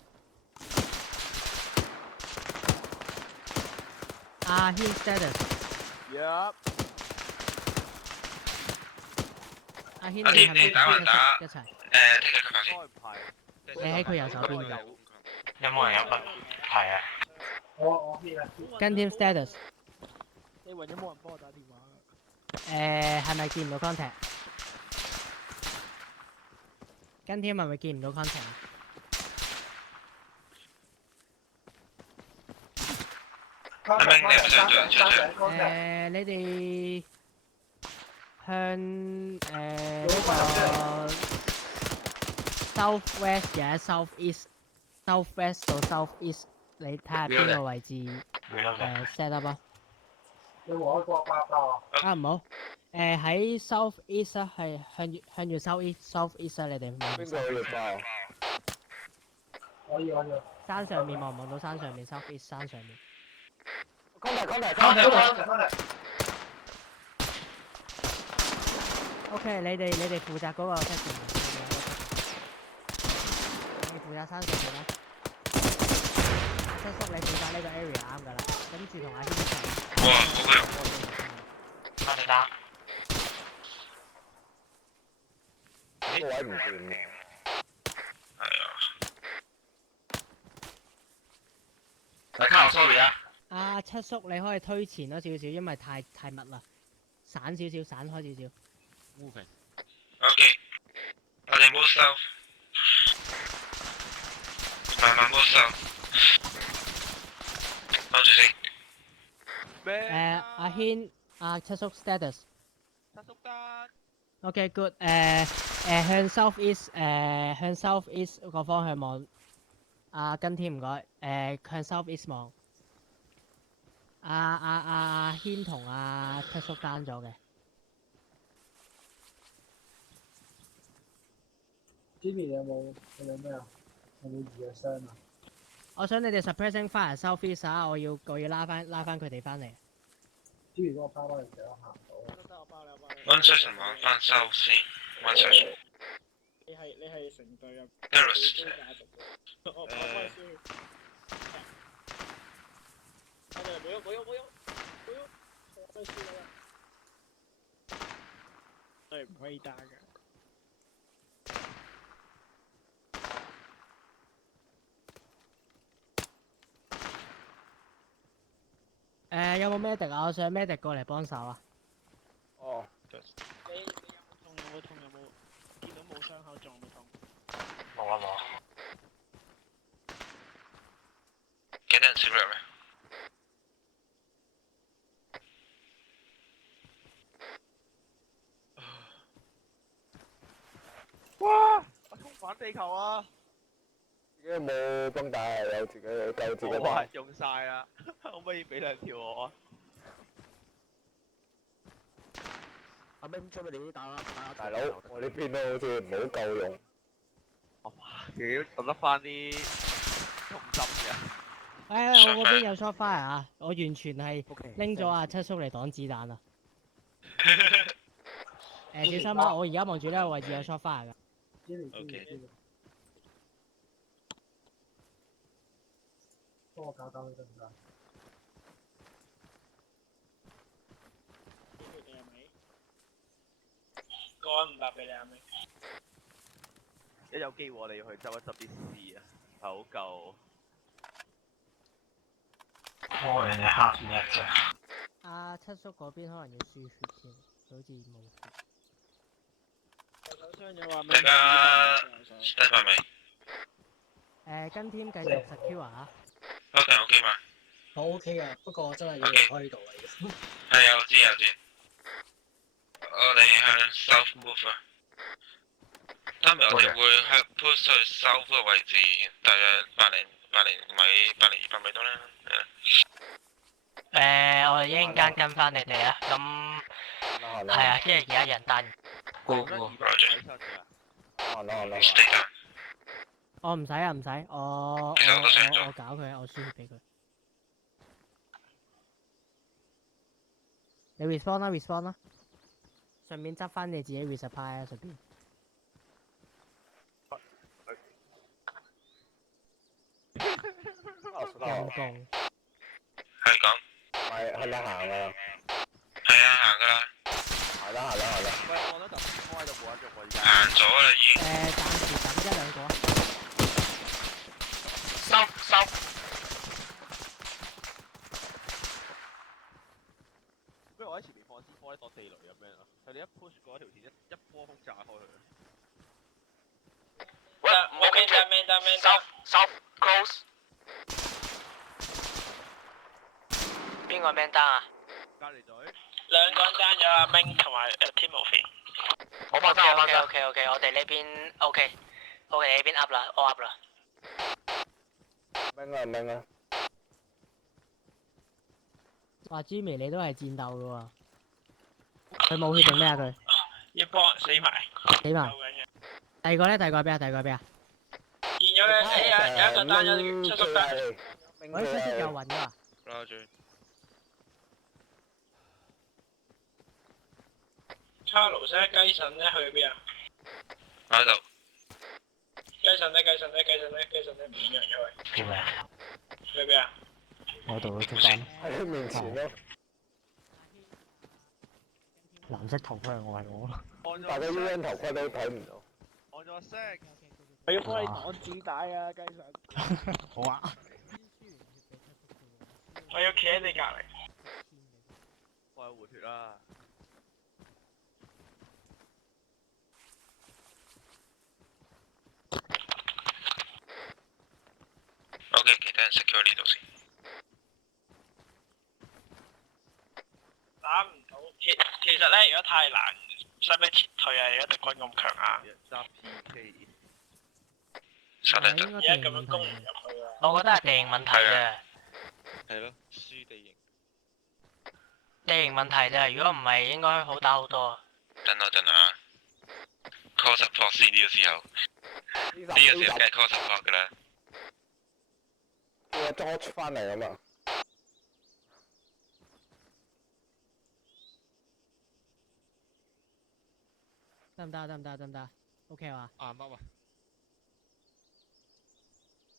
阿軒 status。Yup。阿軒，你係咪打還打？一齊？聽日佢發先。你喺佢右手邊㗎。有冇人入啊？係啊。我跟 team status。你揾咗冇人幫我打電話？係咪見唔到 contact？ 跟 team 係咪見唔到 contact？ 你哋向呢個 southwest 嘅 southeast 到 southeast， 你睇下邊個位置set up 啊？你和一個八啊？啊唔好，喺 southeast 啊，係向住 southeast 啊，你哋望。邊個要爆？可以。山上面望唔望到山上面 southeast 山上面 contact。OK， 你哋負責嗰個 section， 你負責山上面啦。七叔你負責呢個 area 啱㗎啦，跟住同阿軒一齊。哇，好嘅。我哋打。呢個位唔掂嘅。係啊。sorry 啊。阿七叔你可以推前多少少，因為太密啦，散少少，散開少少。Moving。OK， 我哋 move south， 慢慢 move south， 幫住先。阿軒，阿七叔 status。七叔得。OK good，向 southeast 個方向望。跟添唔該，向 southeast 望。阿軒同阿七叔單咗嘅。Jimmy 有冇咩啊？有冇二嘅傷啊？我想你哋 suppressing fire southeast 啊！我要拉翻佢哋翻嚟。 Jimmy 嗰個包包你成日行到。得我包你，我包你。One session 玩翻 south 先 ，one session。你係成隊入。Terrorist。我包翻先。冇用，我輸啦。係唔可以打㗎。有冇 medic 啊？我想 medic 過嚟幫手啊！哦。你有冇痛？有冇見到冇傷口仲會痛？冇啊冇。接咩？哇！我衝反地球啊！自己有冇繃帶？有自己夠自己我帶。用晒啦，可唔可以俾2條我啊？阿兵出俾你打大佬，我呢邊都好似唔好夠用。屌，揼得翻啲重心嘅。我嗰邊有 shot fire 啊！我完全係拎咗阿七叔嚟擋子彈啊！小心啊！我而家望住呢個位置有 shot fire 噶。OK。幫我搞得唔得？乾500俾你阿妹。一有機會我哋要去執一執啲屎啊！好夠。我人哋黑叻啫。阿七叔嗰邊可能要輸血添，佢好似冇血。大家得翻未？跟 team 繼續 secure 啊！ OK 嘛？我 OK 嘅，不過真係要離開呢度啦。係啊，我知。我哋向 south move 啊。今日我哋會向 push 去 south 嘅位置，大約200米到啦。我哋一陣間跟翻你哋啊。咁係啊，因為而家人單。高高。我唔使啊，唔使，我搞佢，我輸血俾佢。你 respawn 啦，順便執翻你自己 resupply 啊，順便。陰公。係講。係咪行啊？係啊，行㗎啦。行啦。喂，我覺得頭先開到冇人用喎，而家。行咗啦已經。暫時等1-2個啊。收。不如我喺前面放支波當地雷咁樣啊！佢哋一 push 過一條線，一波風炸開佢。冇傾住。收 close。邊個 man 單啊？隔離隊。兩個人單咗阿 Ming 同埋Timothy。我放心。OK，我哋呢邊 OK，你呢邊 up 啦，我 up 啦。明啊。哇 Jimmy 你都係戰鬥㗎喎。佢冇血定咩啊佢？一波死埋。第二個咧？第二個係邊啊？見咗有一個單咗七叔單。我啲七叔又暈咗啊！拉住。Charles 咧，雞腎咧去邊啊？喺度。雞腎咧唔讓咗佢。叫咩啊？去邊啊？我度中間。喺佢面前咯。藍色頭盔我係我。大家 UN 頭盔都睇唔到。按咗色。我要幫你擋子彈啊，雞腎。好啊。我要企喺你隔離。我有活血啦。OK， 其他人 secure 呢度先。打唔到，其實咧，如果太難，使唔使撤退啊？而家敵軍咁強啊！揸 PK。實力而家咁樣攻唔入去啊！我覺得係地形問題啫。係咯，輸地形。地形問題啫，如果唔係應該好打好多。等啊 call support 先呢個時候，呢個時候梗係 call support 㗎啦。叫阿 George 翻嚟啊嘛。得唔得 ？OK 話。啱啱啊。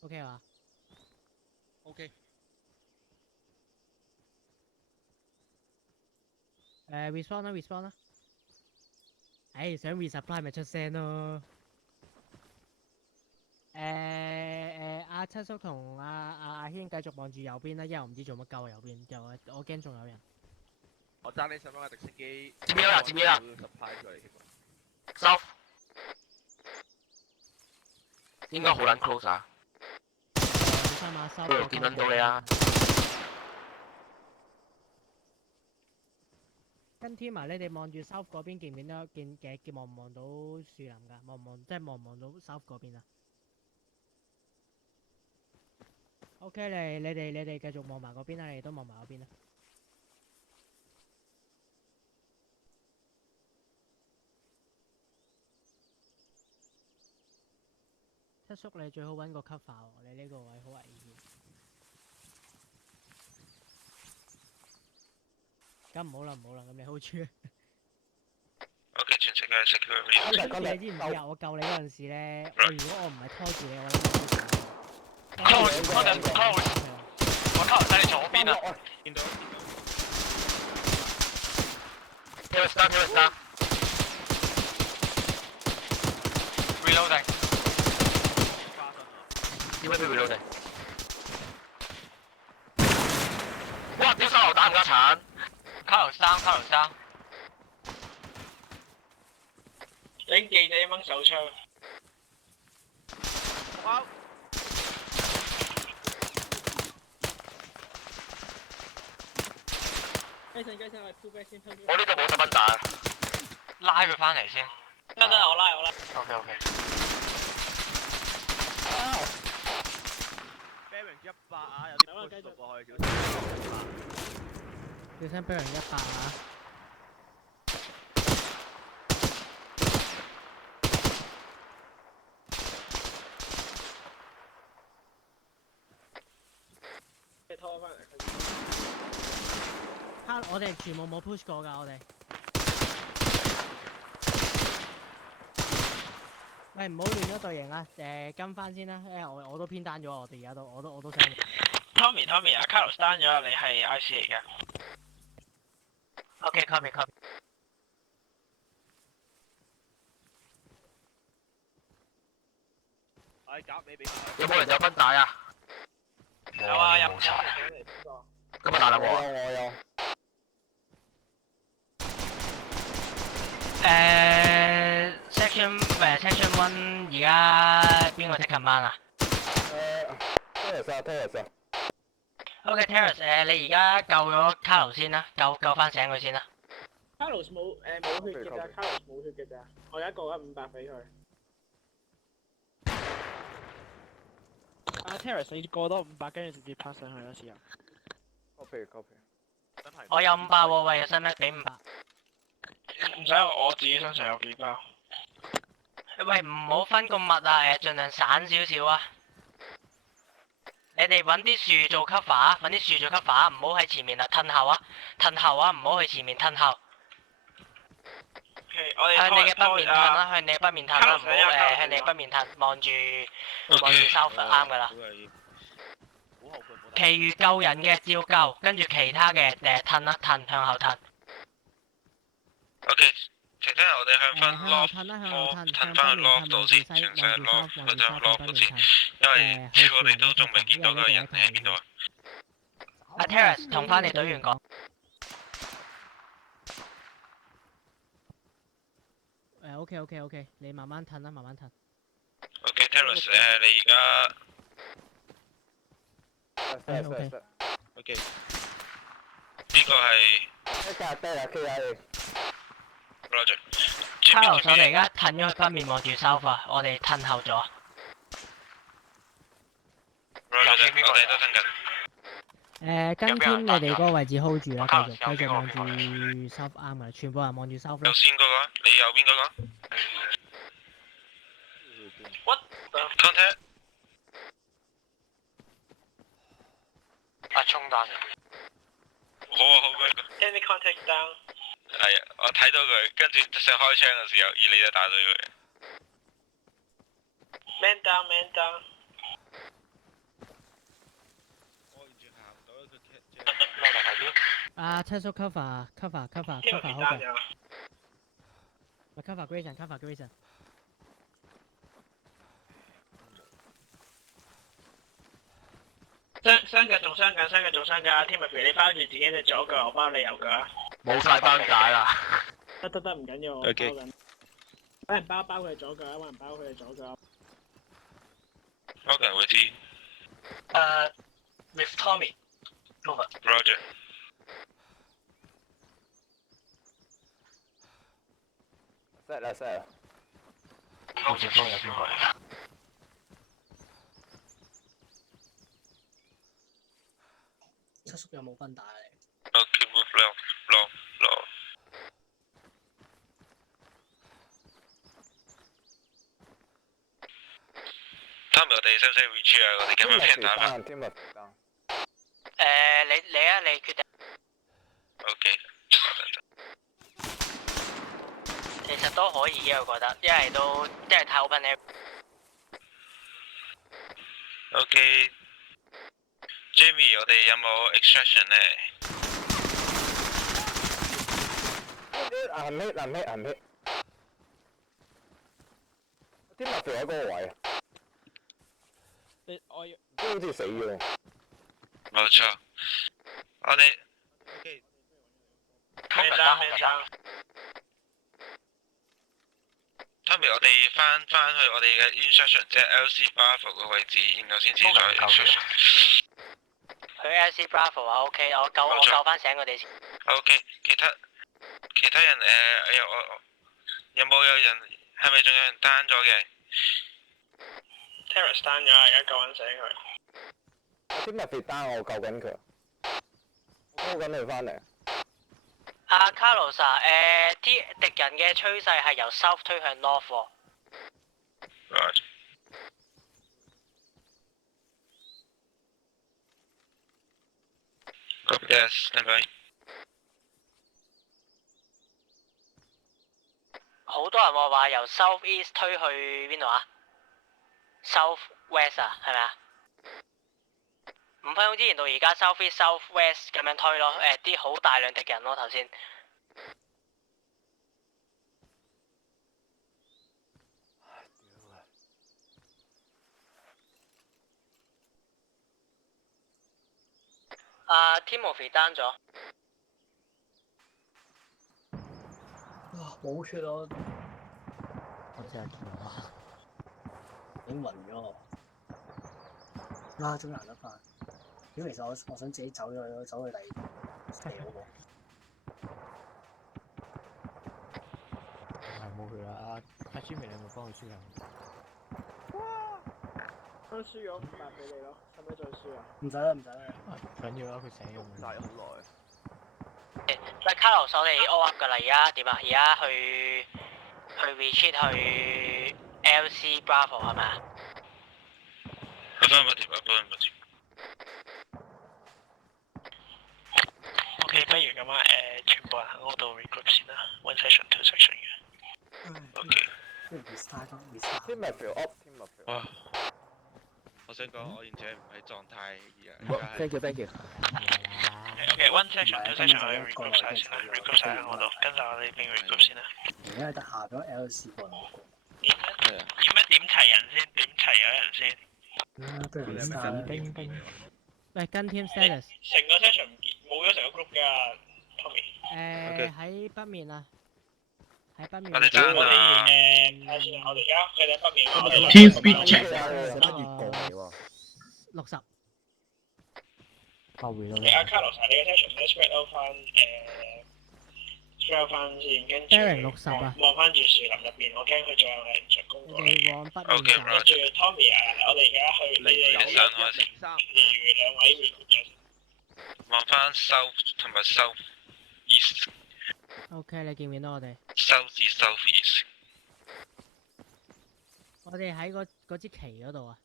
OK 話。OK。respawn 啦。想 resupply 咪出聲咯。阿七叔同阿軒繼續望住右邊啦，因為我唔知做乜鳩右邊，我驚仲有人。我爭你上翻個直升機。接邊啦收。應該好撚 close 啊。心啊，收不如見撚到你啊！跟 team 埋，你哋望住 south 嗰邊見唔見到望唔望到樹林㗎？望唔望即係望唔望到 south 嗰邊啊 ？OK，你哋繼續望埋嗰邊啦，你哋都望埋嗰邊啦。七叔，你最好揾個 cover 喎，你呢個位好危險。咁唔好啦，咁你好處。OK， 全世界 security。你知唔知啊？我救你嗰陣時咧，如果我唔係拖住你，我諗我靠喺你左邊啊！見到。Reloading。點解要 reloading？哇！屌手榴彈唔加鏟。卡頭生。拎記者掹手槍。好。我呢度冇10蚊彈，拉佢翻嚟先。得，我拉。OK。Baron 100啊，有啲 push 到過去，小心俾人100啊！你拖翻嚟。我哋全部冇 push 過㗎，我哋。喂，唔好亂咗隊形啊！跟翻先啦，我都偏單咗，我哋而家都我都想。Tommy 啊，Carlos 單咗，你係 IC 嚟㗎。OK，copy。夾你俾。有冇人有分帶啊？有啊，有。今日大粒喎。我有。Section 1而家邊個 take command 啊？Terrace。OK，Terrace， 你而家救咗卡羅先啦，救翻醒佢先啦。Carlos 冇血嘅咋 ，Carlos 冇血嘅咋，我而家過咗500俾佢。Terrace 你過多500，跟住直接拍上去啦，試下。Copy。我有500喎，喂，使唔使俾500？唔使，我自己身上有幾包。喂，唔好分咁密啊，盡量散少少啊。你哋揾啲樹做 cover 啊，唔好喺前面啊，褪後啊，唔好去前面，褪後。向你嘅北面褪啦，唔好向你北面褪，望住 south 啱噶啦。其餘救人嘅照救，跟住其他嘅褪向後褪。OK， 停聽我哋向翻 loft 褪翻去 loft 度先，詳細 loft 嗰張 loft 度先，因為我哋都仲未見到嗰個人喺邊度啊。阿 Terrace 同翻你隊員講。OK，你慢慢褪啦，OK，Terrace， 你而家。OK。呢個係。Carlos， 我哋而家褪咗去北面望住 south 啊，我哋褪後咗。我哋都褪緊。跟天你哋嗰個位置 hold 住啦，繼續望住 south 啱啊，全部人望住 south 啦。右先嗰個，你右邊嗰個。What？Contact。衝單嘅。好啊。Enemy contact down。係啊，我睇到佢，跟住想開槍嘅時候，你就打到佢。Man down。我完全行唔到佢咩嚟睇邊？啊，七叔 cover 好嘅。咪 cover Grayson。雙腳仲雙腳，阿 Timothy 你包住自己隻左腳，我包你右腳啊。冇晒班解啦。得，唔緊要，我包緊。揾人包佢左腳啊，包人會知。With Tommy. Over. Roger。set 啦 set 啦。好似方有邊個嚟㗎？七叔有冇分帶嚟？ OK move left。Tommy，我哋使唔使 retreat 啊？我哋今晚俾人打翻。天物你決定。 OK。其實都可以嘅，我覺得，因為太 open air。OK。Jamie，我哋有冇 extraction 咧？銀氣。天物肥喺嗰個位啊！都好似死咗。冇錯。我哋。Tommy，我哋翻去我哋嘅 instruction， 即係 LC Bravo 個位置，然後先至再 instruction。去 LC Bravo 啊 ，OK， 我救翻醒佢哋先。OK， 其他人有冇人係咪仲有人單咗嘅 Terrace 單咗，而家救緊醒佢。天物肥單，我救緊佢，我救緊佢翻嚟。阿 Carlos 啊，啲敵人嘅趨勢係由 south 推向 north 喎。Right。Copy that， stand by。好多人話由 south east 推去邊度啊 ？South west 啊，係咪啊？5分鐘之前到而家 south east、south west 咁樣推咯，啲好大量敵人咯頭先。Timothy 單咗。哇！冇血咯，我真係見到已經暈咗。終於行得翻。屌，其實我想自己走去第二地好過。冇血啦，阿 Jimmy 你有冇幫佢輸啊？輸咗500俾你咯，使唔使再輸啊？唔使啦。唔緊要啦，佢醒咗。曬好耐。喂 ，Carlos， 我哋 all up 㗎啦，而家點啊？而家去 retreat 去 LC Bravo 係咪啊？OK， 不如咁啊，全部人喺嗰度 regroup 先啦 ，one section two section 嘅。OK。天物肥 up， 哇！我想講，我完全唔喺狀態而 Thank you。OK，one section two section 去 regroup 晒先啦，regroup 晒喺嗰度，跟住我哋邊 regroup 先啦。而家得下咗 LC 個。點齊人先？點齊咗人先？不如兵。喂，跟 team status。成個 section 冇咗成個 group 㗎 ，Tommy。喺北面啊。喺北面。我哋爭啊！睇先，我哋而家佢哋喺北面。Team speed check。60。後面咯。阿 Carlos，你嘅 section 咧 spread out 翻spread out 翻先，跟住 Darren 60啊。望翻住樹林入邊，我驚佢仲有人進攻過嚟。你往北面走。跟住 Tommy 我哋而家去你哋如兩位 regroup 咗先。望翻 south 同埋 south east。OK， 你見唔見到我哋 ？South east south east。我哋喺嗰支旗嗰度啊。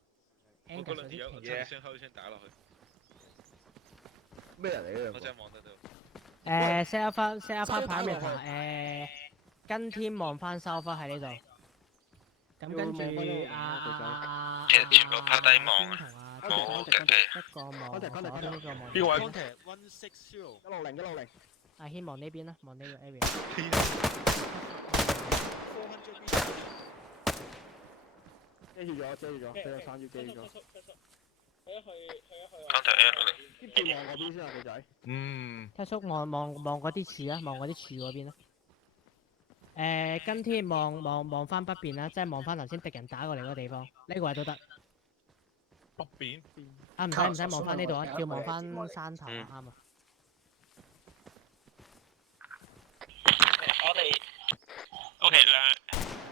我嗰兩條友真係想開槍打落去。咩人嚟嘅？我真係望得到。set up 翻 parameter， 跟天望翻收翻喺呢度。咁跟住其實全部趴低望冇嘅。一個望，一個望。邊位？160。阿軒望呢邊啦，望呢個 area。遮住咗，俾個山腰遮住咗。160。啲望嗰邊先啊，女仔。聽叔望嗰啲樹啊，望嗰啲樹嗰邊啦。跟天望翻北邊啦，即係望翻頭先敵人打過嚟嗰個地方，呢個位都得。北邊。啊，唔使望翻呢度啊，叫望翻山頭啊，啱啊。我哋 OK 啦，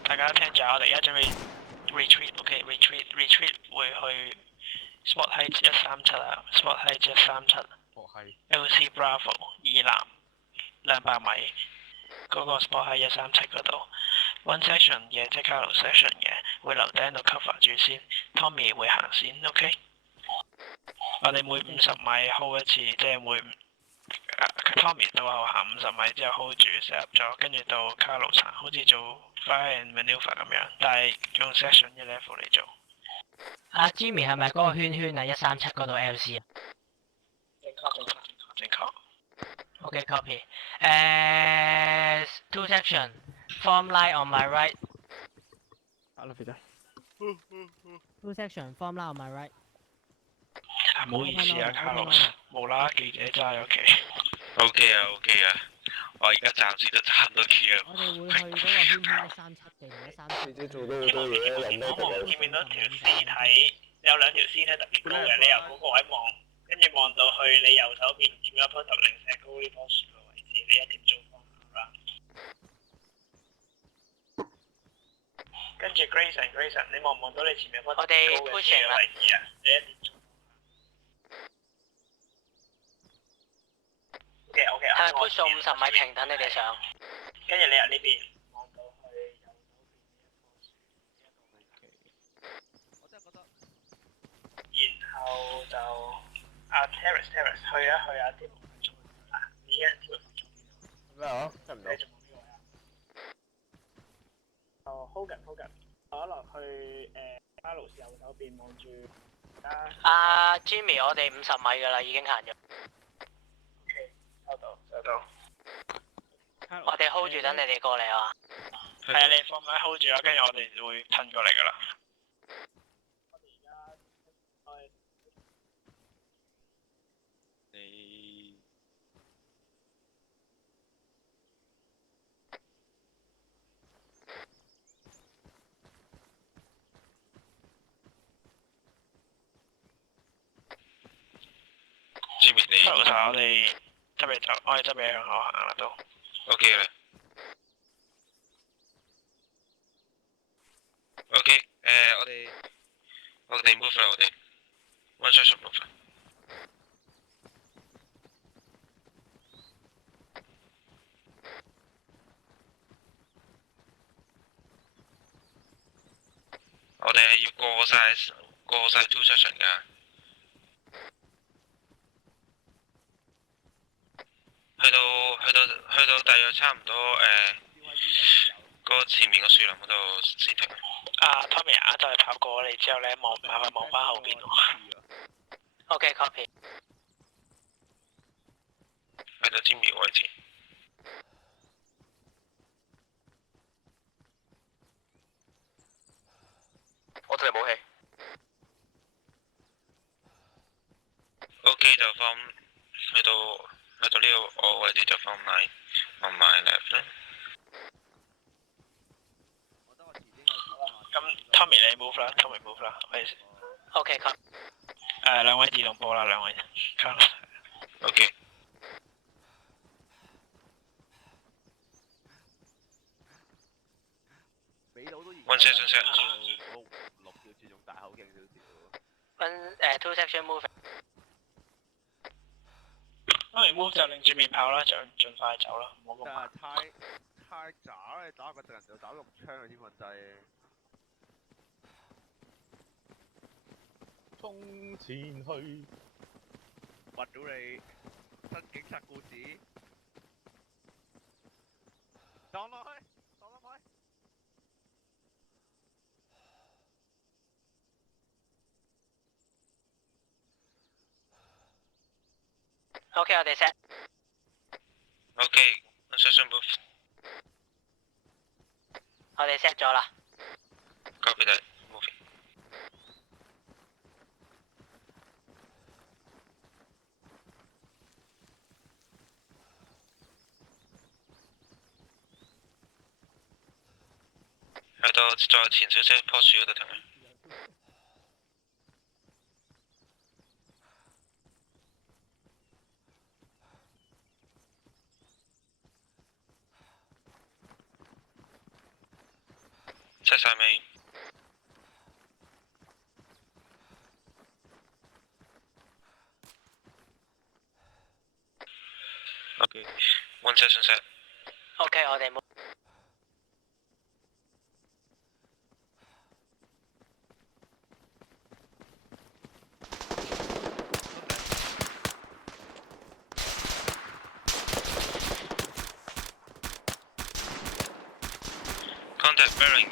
大家聽住，我哋而家準備 retreat 會去 spot 喺137啊 ，spot 喺137。LC Bravo 以南200米嗰個 spot 喺137嗰度。One section 嘅即卡路 section 嘅會留低喺度 cover 住先 ，Tommy 會行先 ，OK？ 我哋每50米 hold 一次，即係每Tommy 到後行50米之後 hold 住 set up 咗，跟住到卡路行，好似做 fire and maneuver 咁樣，但係用 section 嘅 level 嚟做。阿 Jimmy 係咪嗰個圈圈啊？137嗰度 LC 啊？正確。OK copy。2 section form line on my right。Hello Peter。2 section form line on my right。唔好意思啊，卡路，無啦啦記者揸咗旗。OK 啊 OK 啊，我而家暫時都揸唔到旗啊。我哋會去嗰個圈圈137地同137。你做到好多嘢，人咩我望見唔見到條屍體，有兩條屍體特別高嘅，你由嗰個位望，跟住望到去你右手邊見咗一棵頭零舍高呢棵樹嘅位置，你一點鐘方向啦。跟住 Grayson， 你望唔望到你前面嗰棵高嘅樹嘅位置啊？你一點鐘。OK， 係咪 push 到50米停等你哋上？跟住你由呢邊望到去右手邊呢一棵樹，我真係覺得。然後就Terrace 去啊 Tim 啊，你而家 Tim 咩啊？聽唔到。Hogan， 我落去Carlos 右手邊望住阿 Jimmy， 我哋50米噶啦，已經行咗。OK， 收到。我哋 hold 住等你哋過嚟啊。係啊，你放埋 hold 住啊，跟住我哋會吞過嚟噶啦。我哋而家你Jimmy 你。好晒，我哋執嘢走，我哋執嘢向後行啦都。OK 啦。OK， 我哋 move 啦，我哋 one section move。我哋係要過晒 two section 㗎。去到大約差唔多嗰前面個樹林嗰度先停。Tommy 啊，就係跑過嚟之後咧，望翻後邊喎。OK copy。去到尖苗位置。我哋武器。OK 就放去到呢個位置就放埋on my left 啦。咁 Tommy 你 move 啦 ，Tommy move 啦，喂。OK cut。兩位自動波啦，兩位。OK。One section set。6條字仲大口徑少少。2 section move。Tommy move 就擰住面跑啦，盡快走啦，唔好咁慢。太渣啦！你打個敵人就打6槍嘅添，運滯。衝前去！掘到你新警察故事。撞落去！ OK， 我哋 set。OK，one section move。我哋 set 咗啦。Copy that。Moving。去到再前少少棵樹嗰度停。出晒未 ？OK，one session set。OK，我哋冇。Contact bearing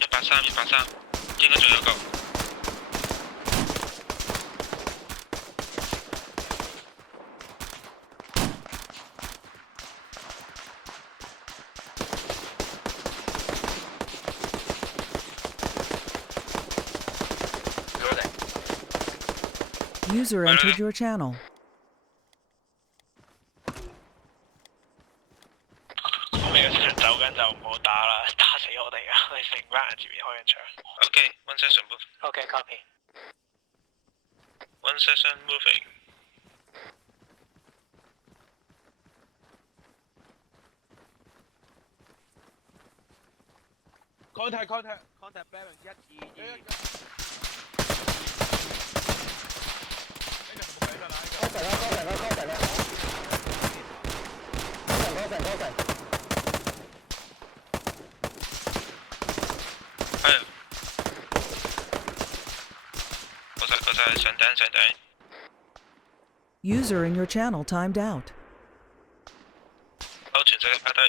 183，應該仲有個。User entered your channel. 我哋嘅場走緊就唔好打啦，打死我哋啊！我哋成班人前面開緊場。OK，one session move。OK，copy。One session moving。contact bearing 122。係。過晒上頂。User in your channel timed out. 好，全世界拍低。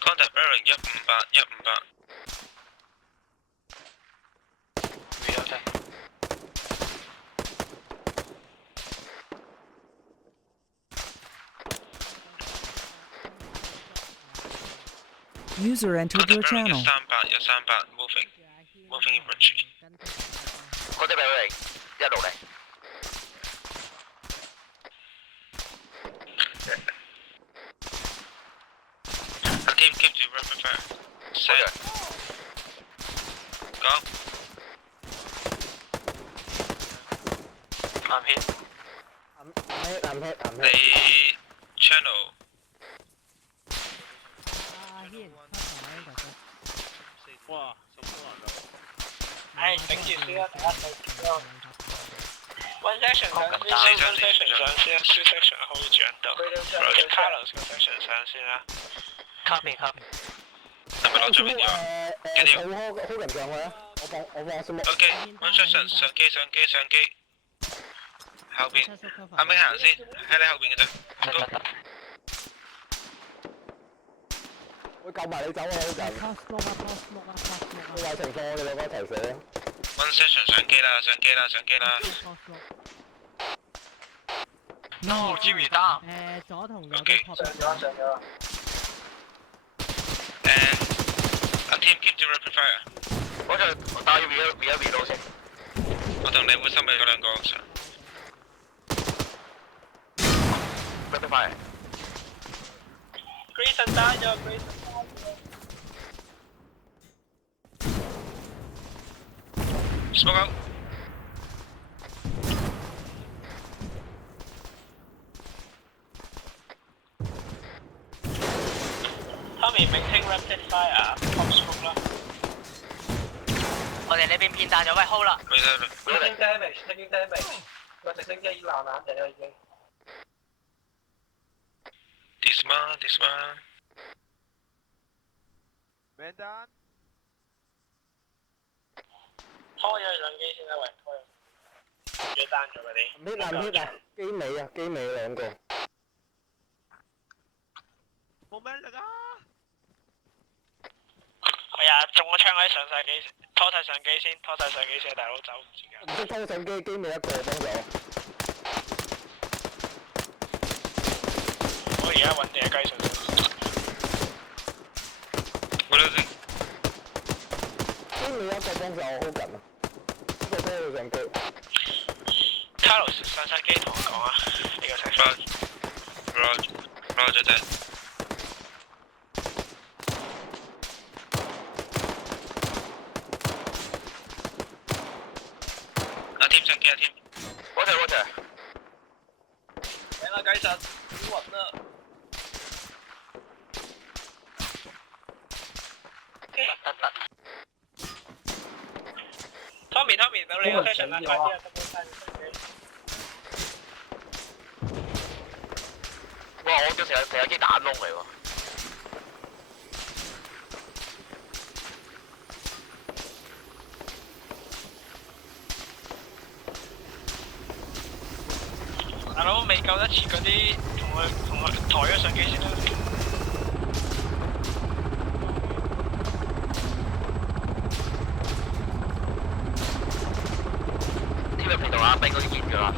Contact bearing 158。User entered your channel. 138 moving infantry。Contact bearing 160。A team keep to rapid fire。Set。Go。I'm hit。你 channel。哇，10多人到。唉，頂住先啦，等下先。One section 上先 ，one section 上先 ，two section 可以轉到。Carlos 個 section 上先啦。Copy。係咪攞咗邊條？幾條 Hogan 上去啊！我放先。OK，one section 上機。後邊，阿明行先，喺你後邊嘅啫。會救埋你走啊！好近。你有情況，我哋兩個一齊死啊 ！One session 上機啦。No，Jimmy down。左同右都 pop 上咗。A team keep to rapid fire。我打要 reload 先。我同你會收尾嗰兩個上。rapid fire。Grayson 打咗 ，Grayson。Smoke out。Tommy maintain rapid fire， pop smoke 啦。我哋呢邊偏彈咗，喂 hold 啦。Taking damage，個直升機爛爛地啦已經。Dismount。名單。開咗兩機先啦，喂，開咗單咗嗰啲。hit 啊！機尾兩個。冇咩力啊！係啊，中個槍喺上晒機，拖晒上機先，大佬走唔住㗎。唔識拖上機尾一個幫手。我而家揾地嘅雞上先。我哋先。機尾一個幫手好緊啊！呢個拖到上機。Carlos 上晒機同我講啊，呢個成。Roger that。阿添上機。Water。你個 session 啦，快啲啊，得冇晒你哇！我叫成日機彈窿嚟喎。大佬未救得切嗰啲，同佢抬咗上機先啦。呢個頻道阿兵嗰啲見咗啦。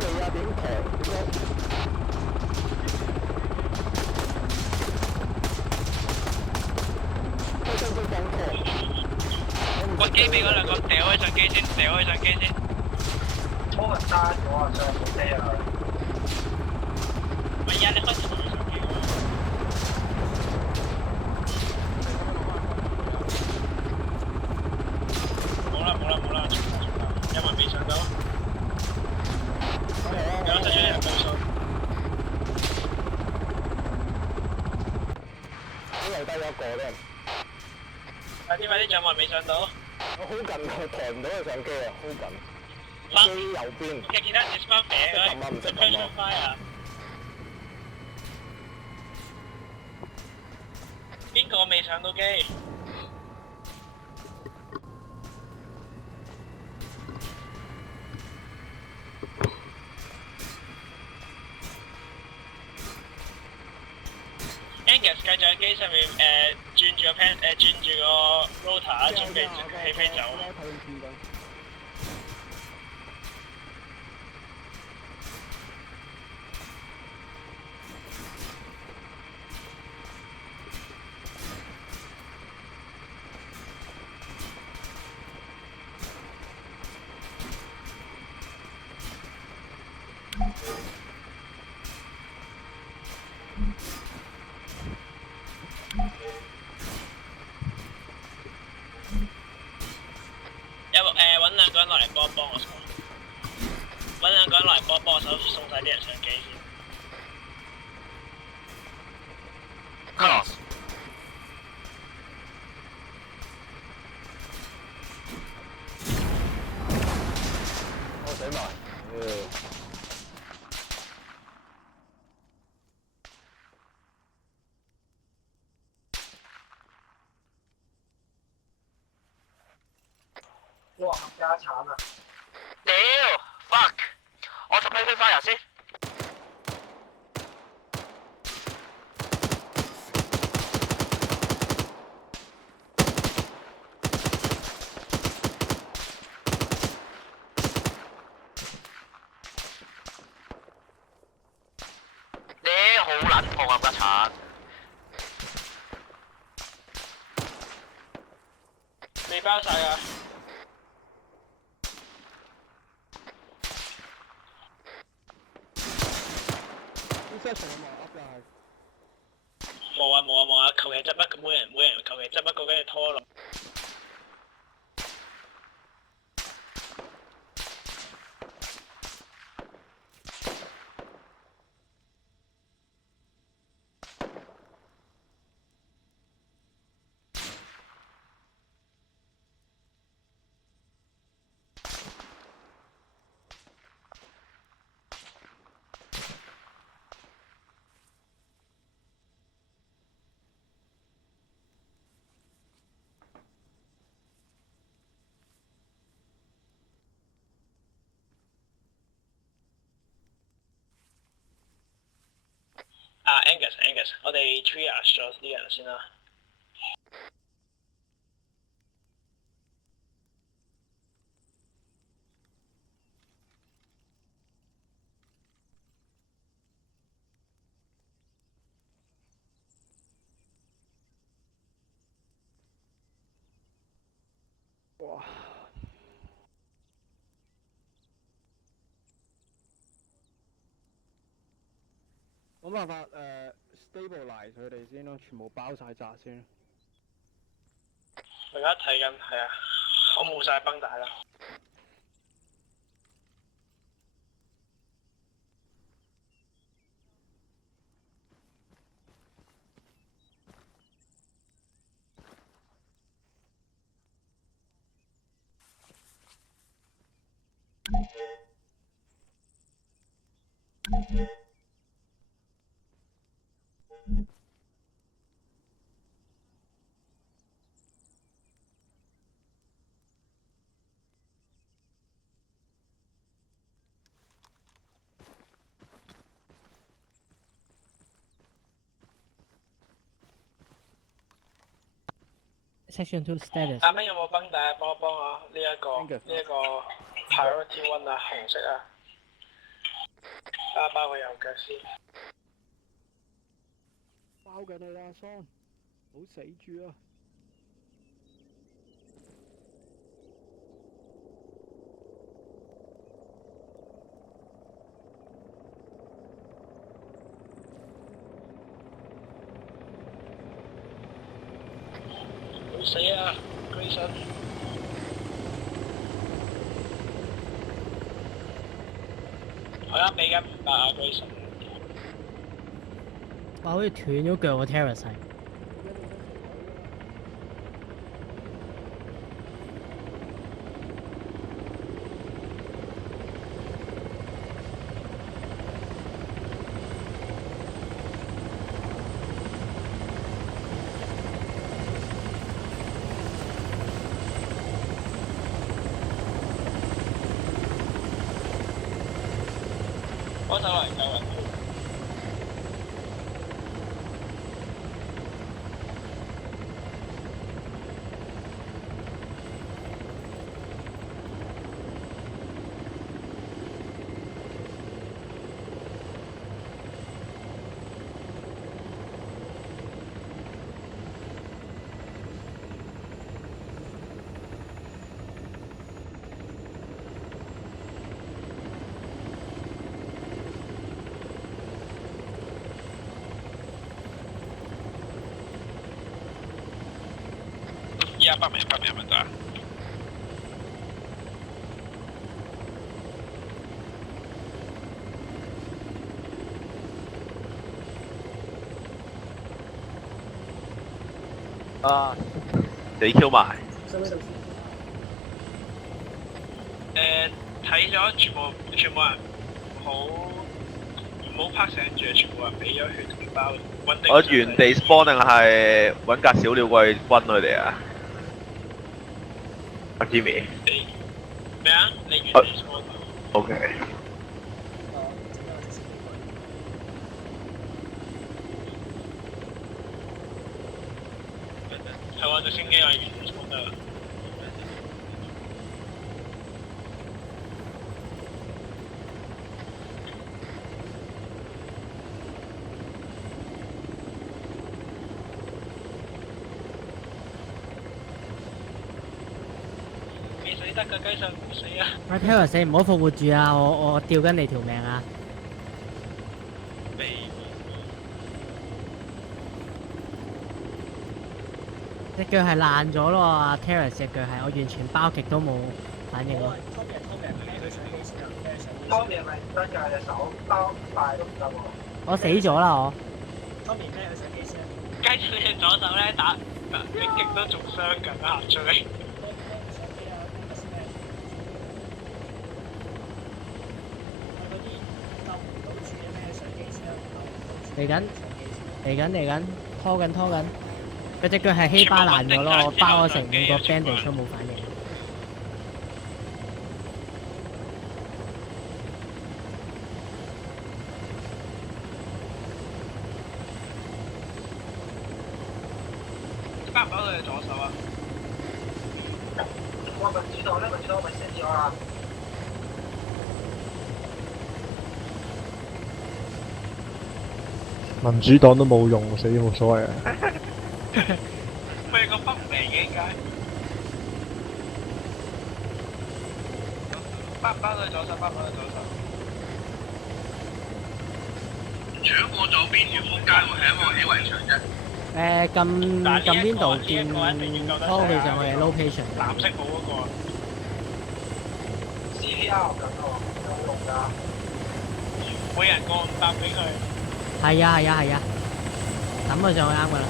未啊？點平？屈機俾嗰兩個掉開上機先，掉開上機先。拖人單咗啊！上部車啊！唔係啊，你開始同佢上機。冇啦，有冇人未上到？有陣出人計數。都留低咗一個咧。快啲，仲有冇人未上到？我好近啊，抬唔到佢上機啊，好近。機右邊。嘅其他 dismount 嘅，唔識撳啊！邊個未上到機？Angus 繼續喺機上面轉住個 pen 轉住個 rotor 準備起飛走。揾兩個人落嚟幫我手，揾兩個人落嚟幫我手送晒啲人上機先。Carlos，我死埋。哇！家產啊！屌 fuck！我十批翻入先。你好撚痛啊！家產。未包晒啊！冇啊！求其執一個，每人求其執一個，跟住拖落。Angus，我哋 triage 咗啲人先啦。哇！冇辦法stabilize 佢哋先咯，全部包晒紮先。我而家睇緊，係啊，我冇晒繃帶啦。Section 2 status。啱啱有冇崩帶？幫我呢一個 priority one 啊，紅色啊，包個右腳先。包緊你啦，桑，唔好死住啊！唔死啊 ，Grayson！我而家俾緊500啊 ，Grayson。哇！好似斷咗腳個 Terrace 係。幫手嚟救人。100名係咪得？啊！你 Q 埋。睇咗全部人唔好拍醒住，全部人俾咗血同包。我原地 spawn 定係揾架小鳥過去溫佢哋啊？阿 Jimmy。咩啊？你原地 spawn。OK。係喎，直升機我原地 spawn 得啦。得個雞上唔死啊！喂 Terrace 你唔好復活住啊！我吊緊你條命啊！隻腳係爛咗咯啊 Terrace 隻腳係我完全包極都冇反應咯。Tommy 係咪唔得㗎？隻手包快都唔得喎。我死咗啦我。Tommy 而家有上機先。雞佢隻左手咧打擊極都仲傷緊啊！最尾。嚟緊，拖緊，佢隻腳係稀巴爛咗咯，我包咗成5個 bandage 都冇反應。包唔包到你左手啊？我民主黨咪死咗啦。民主黨都冇用，死咗冇所謂啊！佢個北嚟嘅應該。包唔包到左手？除咗過左邊條撲街，我係因為起圍牆啫。撳邊度見拖佢上去 low patient。藍色帽嗰個。CPR 緊喎，有用㗎。每人過500俾佢。係啊，抌佢上去啱㗎啦。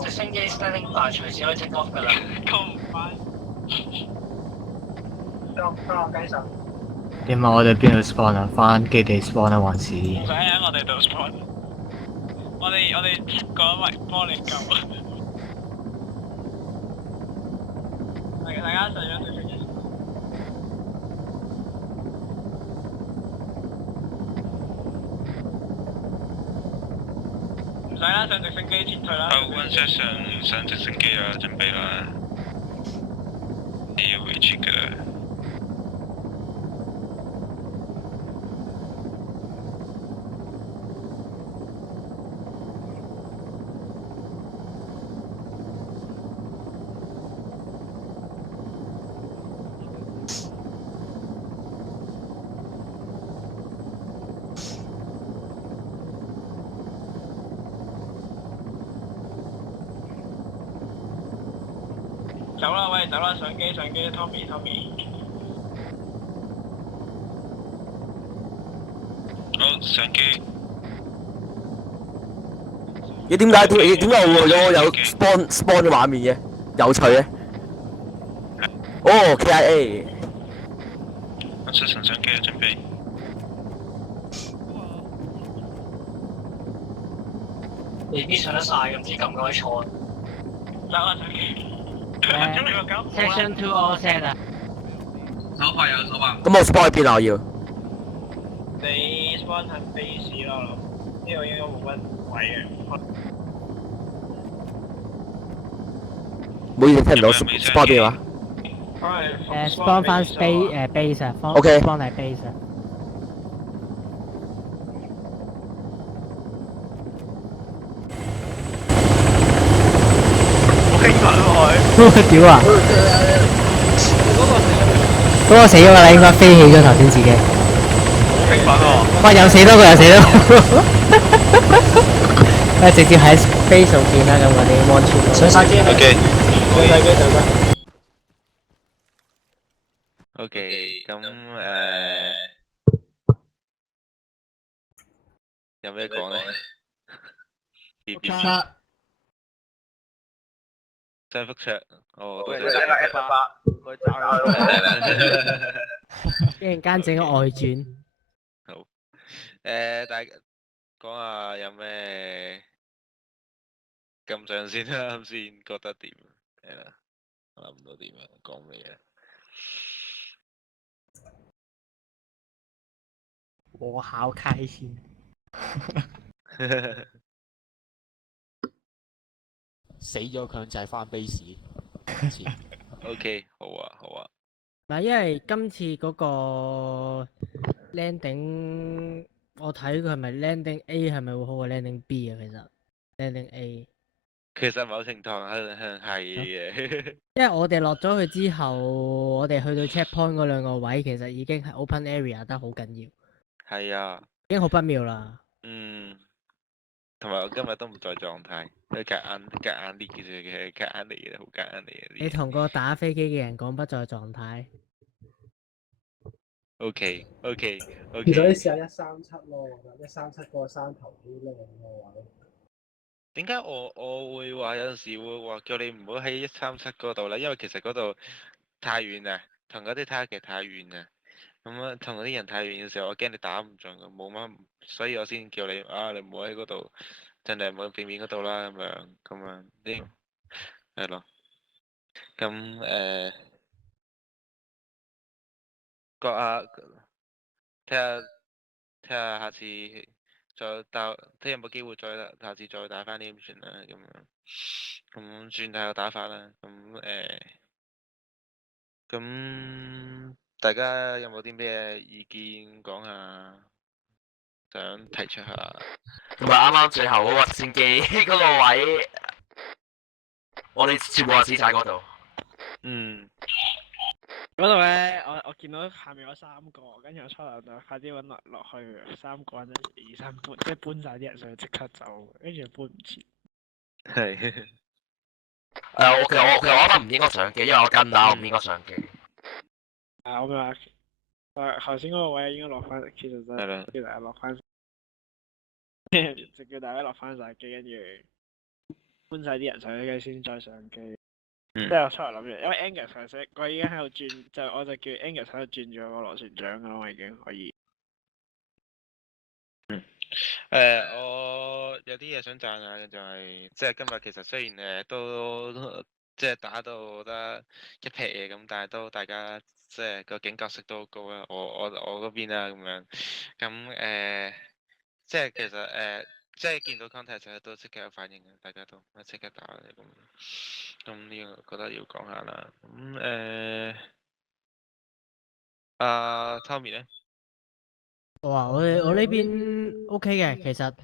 直升機 standing by 隨時可以 take off 㗎啦。咁唔翻。翻落雞手。點啊？我哋邊度 spawn 啊？翻基地 spawn 啊，還是？唔使喺我哋度 spawn。我哋7個咪幫你救。大家上咗直升機。唔使啦，上直升機撤退啦。溫set上直升機啊，準備啦，你要回撤㗎啦。走啦，喂，走啦，上機，Tommy。好，上機。咦？點解我有 spawn 嘅畫面嘅？有趣嘅。哦 ，KIA。我出神上機啊，準備。未必上得晒，咁唔知撳嗰啲錯。走啦，上機。Section 2 all set 啊。手快有手快。咁我 spawn 喺邊啊？我要。你 spawn 喺 base 咯，呢個應該冇乜位嘅。唔好意思，聽唔到 spawn 邊話？spawn 翻 base 啊 ，OK。spawn 係 base 啊。屌啊！嗰個死咗啦，應該飛起咗頭先自己。好興奮喎！哇！又死多個，直接喺 space 度見啦，咁我哋 launch 上晒機。OK。上晒機就得。OK，咁有咩講咧？BB。真係覆桌，哦，多謝。佢炸一陣間整個外傳。好。大家講下有咩感想先啦，啱先覺得點？係啦，我諗唔到點啊，講咩啊？我好開心。死咗強制翻 base。OK， 好啊。嗱，因為今次嗰個 landing， 我睇佢係咪 landing A 係咪會好過 landing B 啊？其實 landing A。其實某程度係嘅。因為我哋落咗去之後，我哋去到 checkpoint 嗰兩個位，其實已經係 open area 得好緊要。係啊。已經好不妙啦。同埋我今日都唔在狀態，佢夾硬列嘅啫，夾硬嚟嘅，好夾硬嚟嘅。你同個打飛機嘅人講不在狀態。OK。其實你試下137咯，137嗰個山頭好靚嘅位。點解我會話有陣時會話叫你唔好喺137嗰度咧？因為其實嗰度太遠啦，同嗰啲 target 太遠啦。咁啊，同嗰啲人太遠嘅時候，我驚你打唔中，冇乜，所以我先叫你你唔好喺嗰度，盡量唔好避免嗰度啦，咁樣呢，係咯。咁睇下下次再打，睇有冇機會下次再打翻呢咁算啦，咁轉下個打法啦，咁大家有冇啲咩意見講下？想提出下。同埋啱啱最後嗰個直升機嗰個位，我哋全部係死晒嗰度。嗰度咧，我見到下面有3個，跟住我出嚟就快啲揾落去，3個人2、3搬，即係搬晒啲人上去即刻走，跟住搬唔切。係。其實我覺得唔應該上機，因為我跟啦，我唔應該上機。我咪話，頭先嗰個位應該落翻，其實真係落翻。就叫大家落翻晒機，跟住搬晒啲人上去，跟住先再上機。即係我出嚟諗住，因為 Angus 其實我已經喺度轉，我就叫 Angus 喺度轉咗個螺旋槳噶啦，我已經可以。我有啲嘢想讚下嘅就係，即係今日其實雖然都即係打到得一劈嘢咁，但係都大家即係個警覺性都好高啦。我嗰邊啦咁樣，咁即係其實即係見到 contact 都即刻有反應嘅，大家都即刻打嘅咁呢個覺得要講下啦。咁阿 Tommy 咧？我呢邊 OK 嘅，其實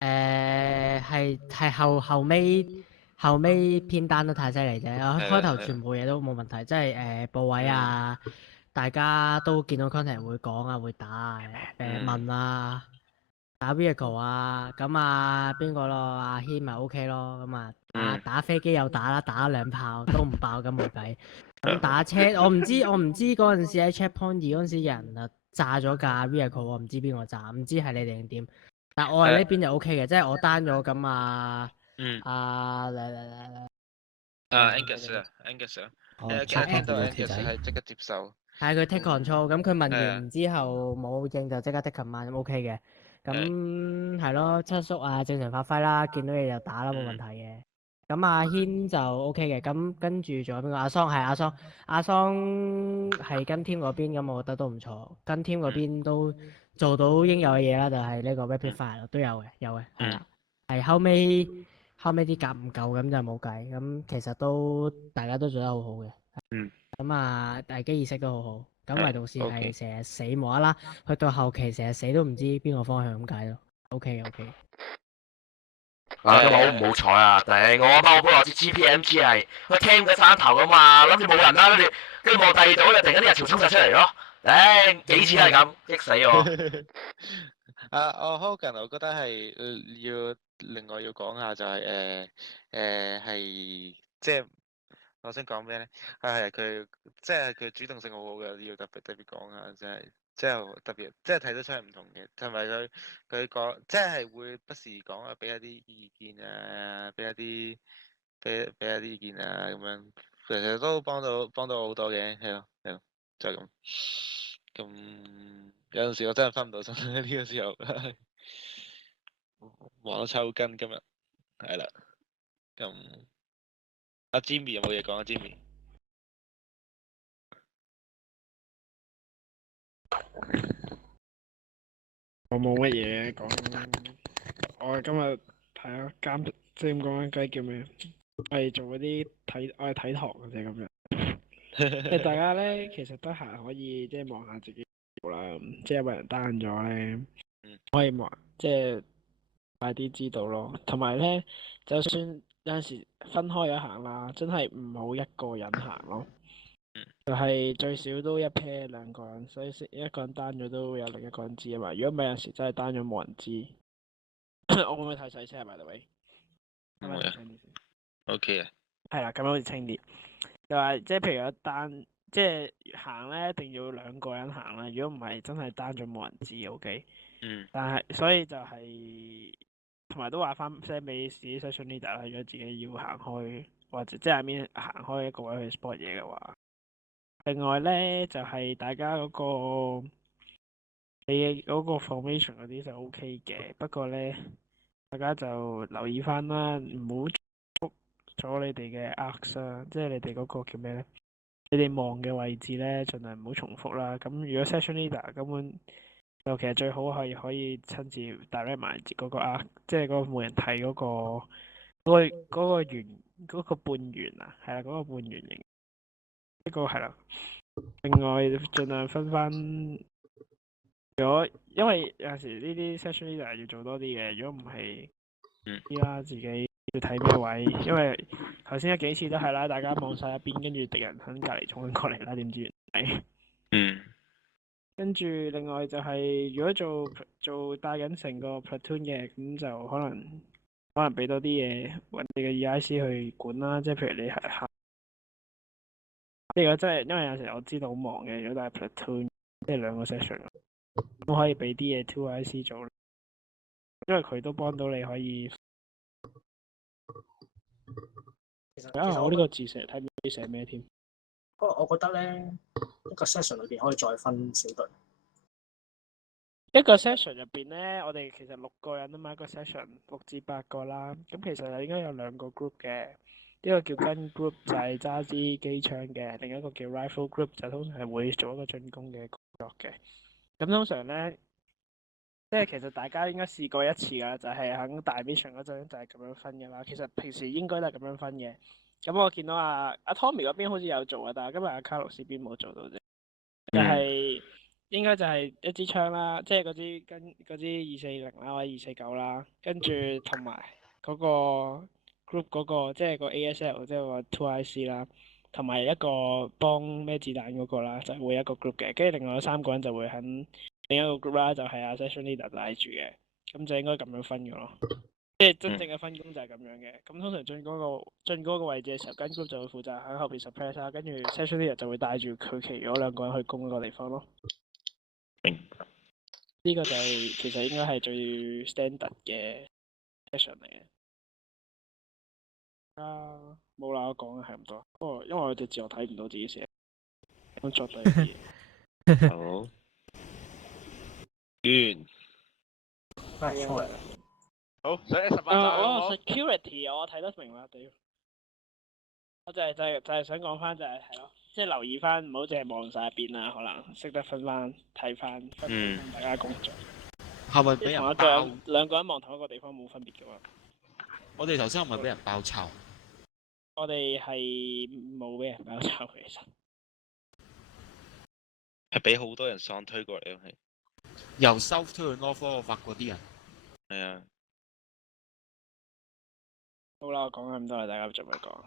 係後尾偏單得太犀利啫。我開頭全部嘢都冇問題，即係部位啊，大家都見到 contact 會講啊，會打啊，問啊，打 vehicle 啊，咁啊邊個咯？阿軒咪 OK 咯，咁啊打飛機又打啦，打兩炮都唔爆咁冇計。咁打車我唔知嗰陣時喺 checkpoint 2嗰陣時有人啊炸咗架 vehicle， 我唔知邊個炸，唔知係你哋定點。但我係呢邊就 OK 嘅，即係我單咗咁啊。Angus 啊聽到 Angus 係即刻接受。係佢 take control，咁佢問完之後冇應就即刻 take command，咁 OK 嘅。咁係咯，七叔啊正常發揮啦，見到嘢就打啦，冇問題嘅。咁阿軒就 OK 嘅，咁跟住仲有邊個？阿桑係跟 team 嗰邊，咁我覺得都唔錯。跟 team 嗰邊都做到應有嘅嘢啦，就係呢個 rapid fire 都有嘅，係啦。係後尾啲夾唔夠咁就冇計，咁其實都大家都做得好好嘅。咁啊，危機意識都好好。咁唯獨是係成日死無啦啦，去到後期成日死都唔知邊個方向咁解咯。OK。今日好唔好彩啊！頂我幫我搬落支 GPMG 係，佢聽緊山頭噶嘛，諗住冇人啦，跟住望第二度就突然間啲人潮衝晒出嚟咯。頂幾次都係咁，激死我！Hogan，我覺得係要另外要講下就係係即係我想講咩咧？係佢即係佢主動性好好嘅，要特別講下，即係特別即係睇得出係唔同嘅，同埋佢講即係會不時講啊，俾一啲意見啊，俾一啲意見啊咁樣，其實都幫到我好多嘅，係咯，就係咁。咁有陣時我真係分唔到身呢個時候，忙到抽筋今日，係啦。咁阿 Jimmy 有冇嘢講啊 ？Jimmy，我冇乜嘢講。我今日係咯監，即係點講咧？嗰啲叫咩？我係做嗰啲我係睇堂嘅啫咁樣。即係大家咧，其實得閒可以即係望下自己啦，即係有冇人單咗咧，可以望即係快啲知道咯。同埋咧，就算有陣時分開咗行啦，真係唔好一個人行咯。就係最少都一 pair 兩個人，所以一個人單咗都有另一個人知啊嘛。如果唔係有陣時真係單咗冇人知。我會唔會太細聲啊？by the way，唔會啊。OK 啊。係啦，咁樣好似清啲。又話即係譬如有單，即係行咧，一定要兩個人行啦。如果唔係，真係單咗冇人知。OK。但係所以就係同埋都話翻 send 俾自己 session leader 啦。如果自己要行開，或者即係面行開一個位去 spot 嘢嘅話，另外咧就係大家嗰個你嗰個 formation 嗰啲就 OK 嘅。不過咧，大家就留意翻啦，唔好捉咗你哋嘅 arcs 啊，即係你哋嗰個叫咩咧？你哋望嘅位置咧，盡量唔好重複啦。咁如果 session leader 根本就其實最好係可以親自 direct 埋嗰個 arc，即係嗰個冇人睇嗰個圓嗰個半圓啊，係啦，嗰個半圓形呢個係啦。另外盡量分翻，因為有陣時呢啲 session leader 要做多啲嘅，如果唔係，依家自己要睇咩位，因為頭先有幾次都係啦，大家望晒一邊，跟住敵人喺隔離衝緊過嚟啦，點知原來跟住另外就係如果做帶緊成個 platoon 嘅，咁就可能俾多啲嘢揾你嘅 EIC 去管啦，即係譬如你係呢個真係，因為有時我知道好忙嘅，如果帶 platoon 即係兩個 section，都可以俾啲嘢 2IC 做。因為佢都幫到你可以。我呢個字成日睇唔到寫咩添。不過我覺得咧，一個 session 裏邊可以再分小隊。一個 session 入邊咧，我哋其實6個人啊嘛，一個 session 6至8個啦。咁其實應該有2個 group 嘅，一個叫 gun group 就係揸支機槍嘅，另一個叫 rifle group 就通常係會做一個進攻嘅工作嘅。咁通常咧，即係其實大家應該試過一次㗎，就係喺大 mission 嗰陣就係咁樣分㗎啦。其實平時應該都係咁樣分嘅。咁我見到阿 Tommy 嗰邊好似有做啊，但係今日阿卡洛斯邊冇做到啫。就係應該就係一支槍啦，即係嗰支240啦或者249啦，跟住同埋嗰個 group 嗰個即係個 ASL 即係個 2IC 啦，同埋一個幫咩子彈嗰個啦，就會一個 group 嘅，跟住另外3個人就會喺另一個 group 啦，就係阿 session leader 帶住嘅，咁就應該咁樣分嘅咯。即係真正嘅分工就係咁樣嘅。咁通常進嗰個位置嘅時候，跟 group 就會負責喺後邊 suppress 啦，跟住 session leader 就會帶住佢其餘嗰2個人去攻嗰個地方咯。明。呢個就係其實應該係最 standard 嘅 session 嚟嘅。冇啦，我講嘅係咁多。不過因為我隻字我睇唔到自己寫，咁作低啲嘢。好。完。好，上18集好冇 security 我睇得明啦，屌！我就係想講翻就係咯，即係留意翻，唔好淨係望晒一邊啦，可能識得分翻睇翻，分大家工作。係咪俾人包？2個人望同一個地方冇分別噶嘛？我哋頭先係咪俾人包抄？我哋係冇俾人包抄，其實係俾好多人喪推過嚟咯，係。由 South 推去 North 我發覺啲人。係啊。好啦，我講咁多啦，大家再咪講。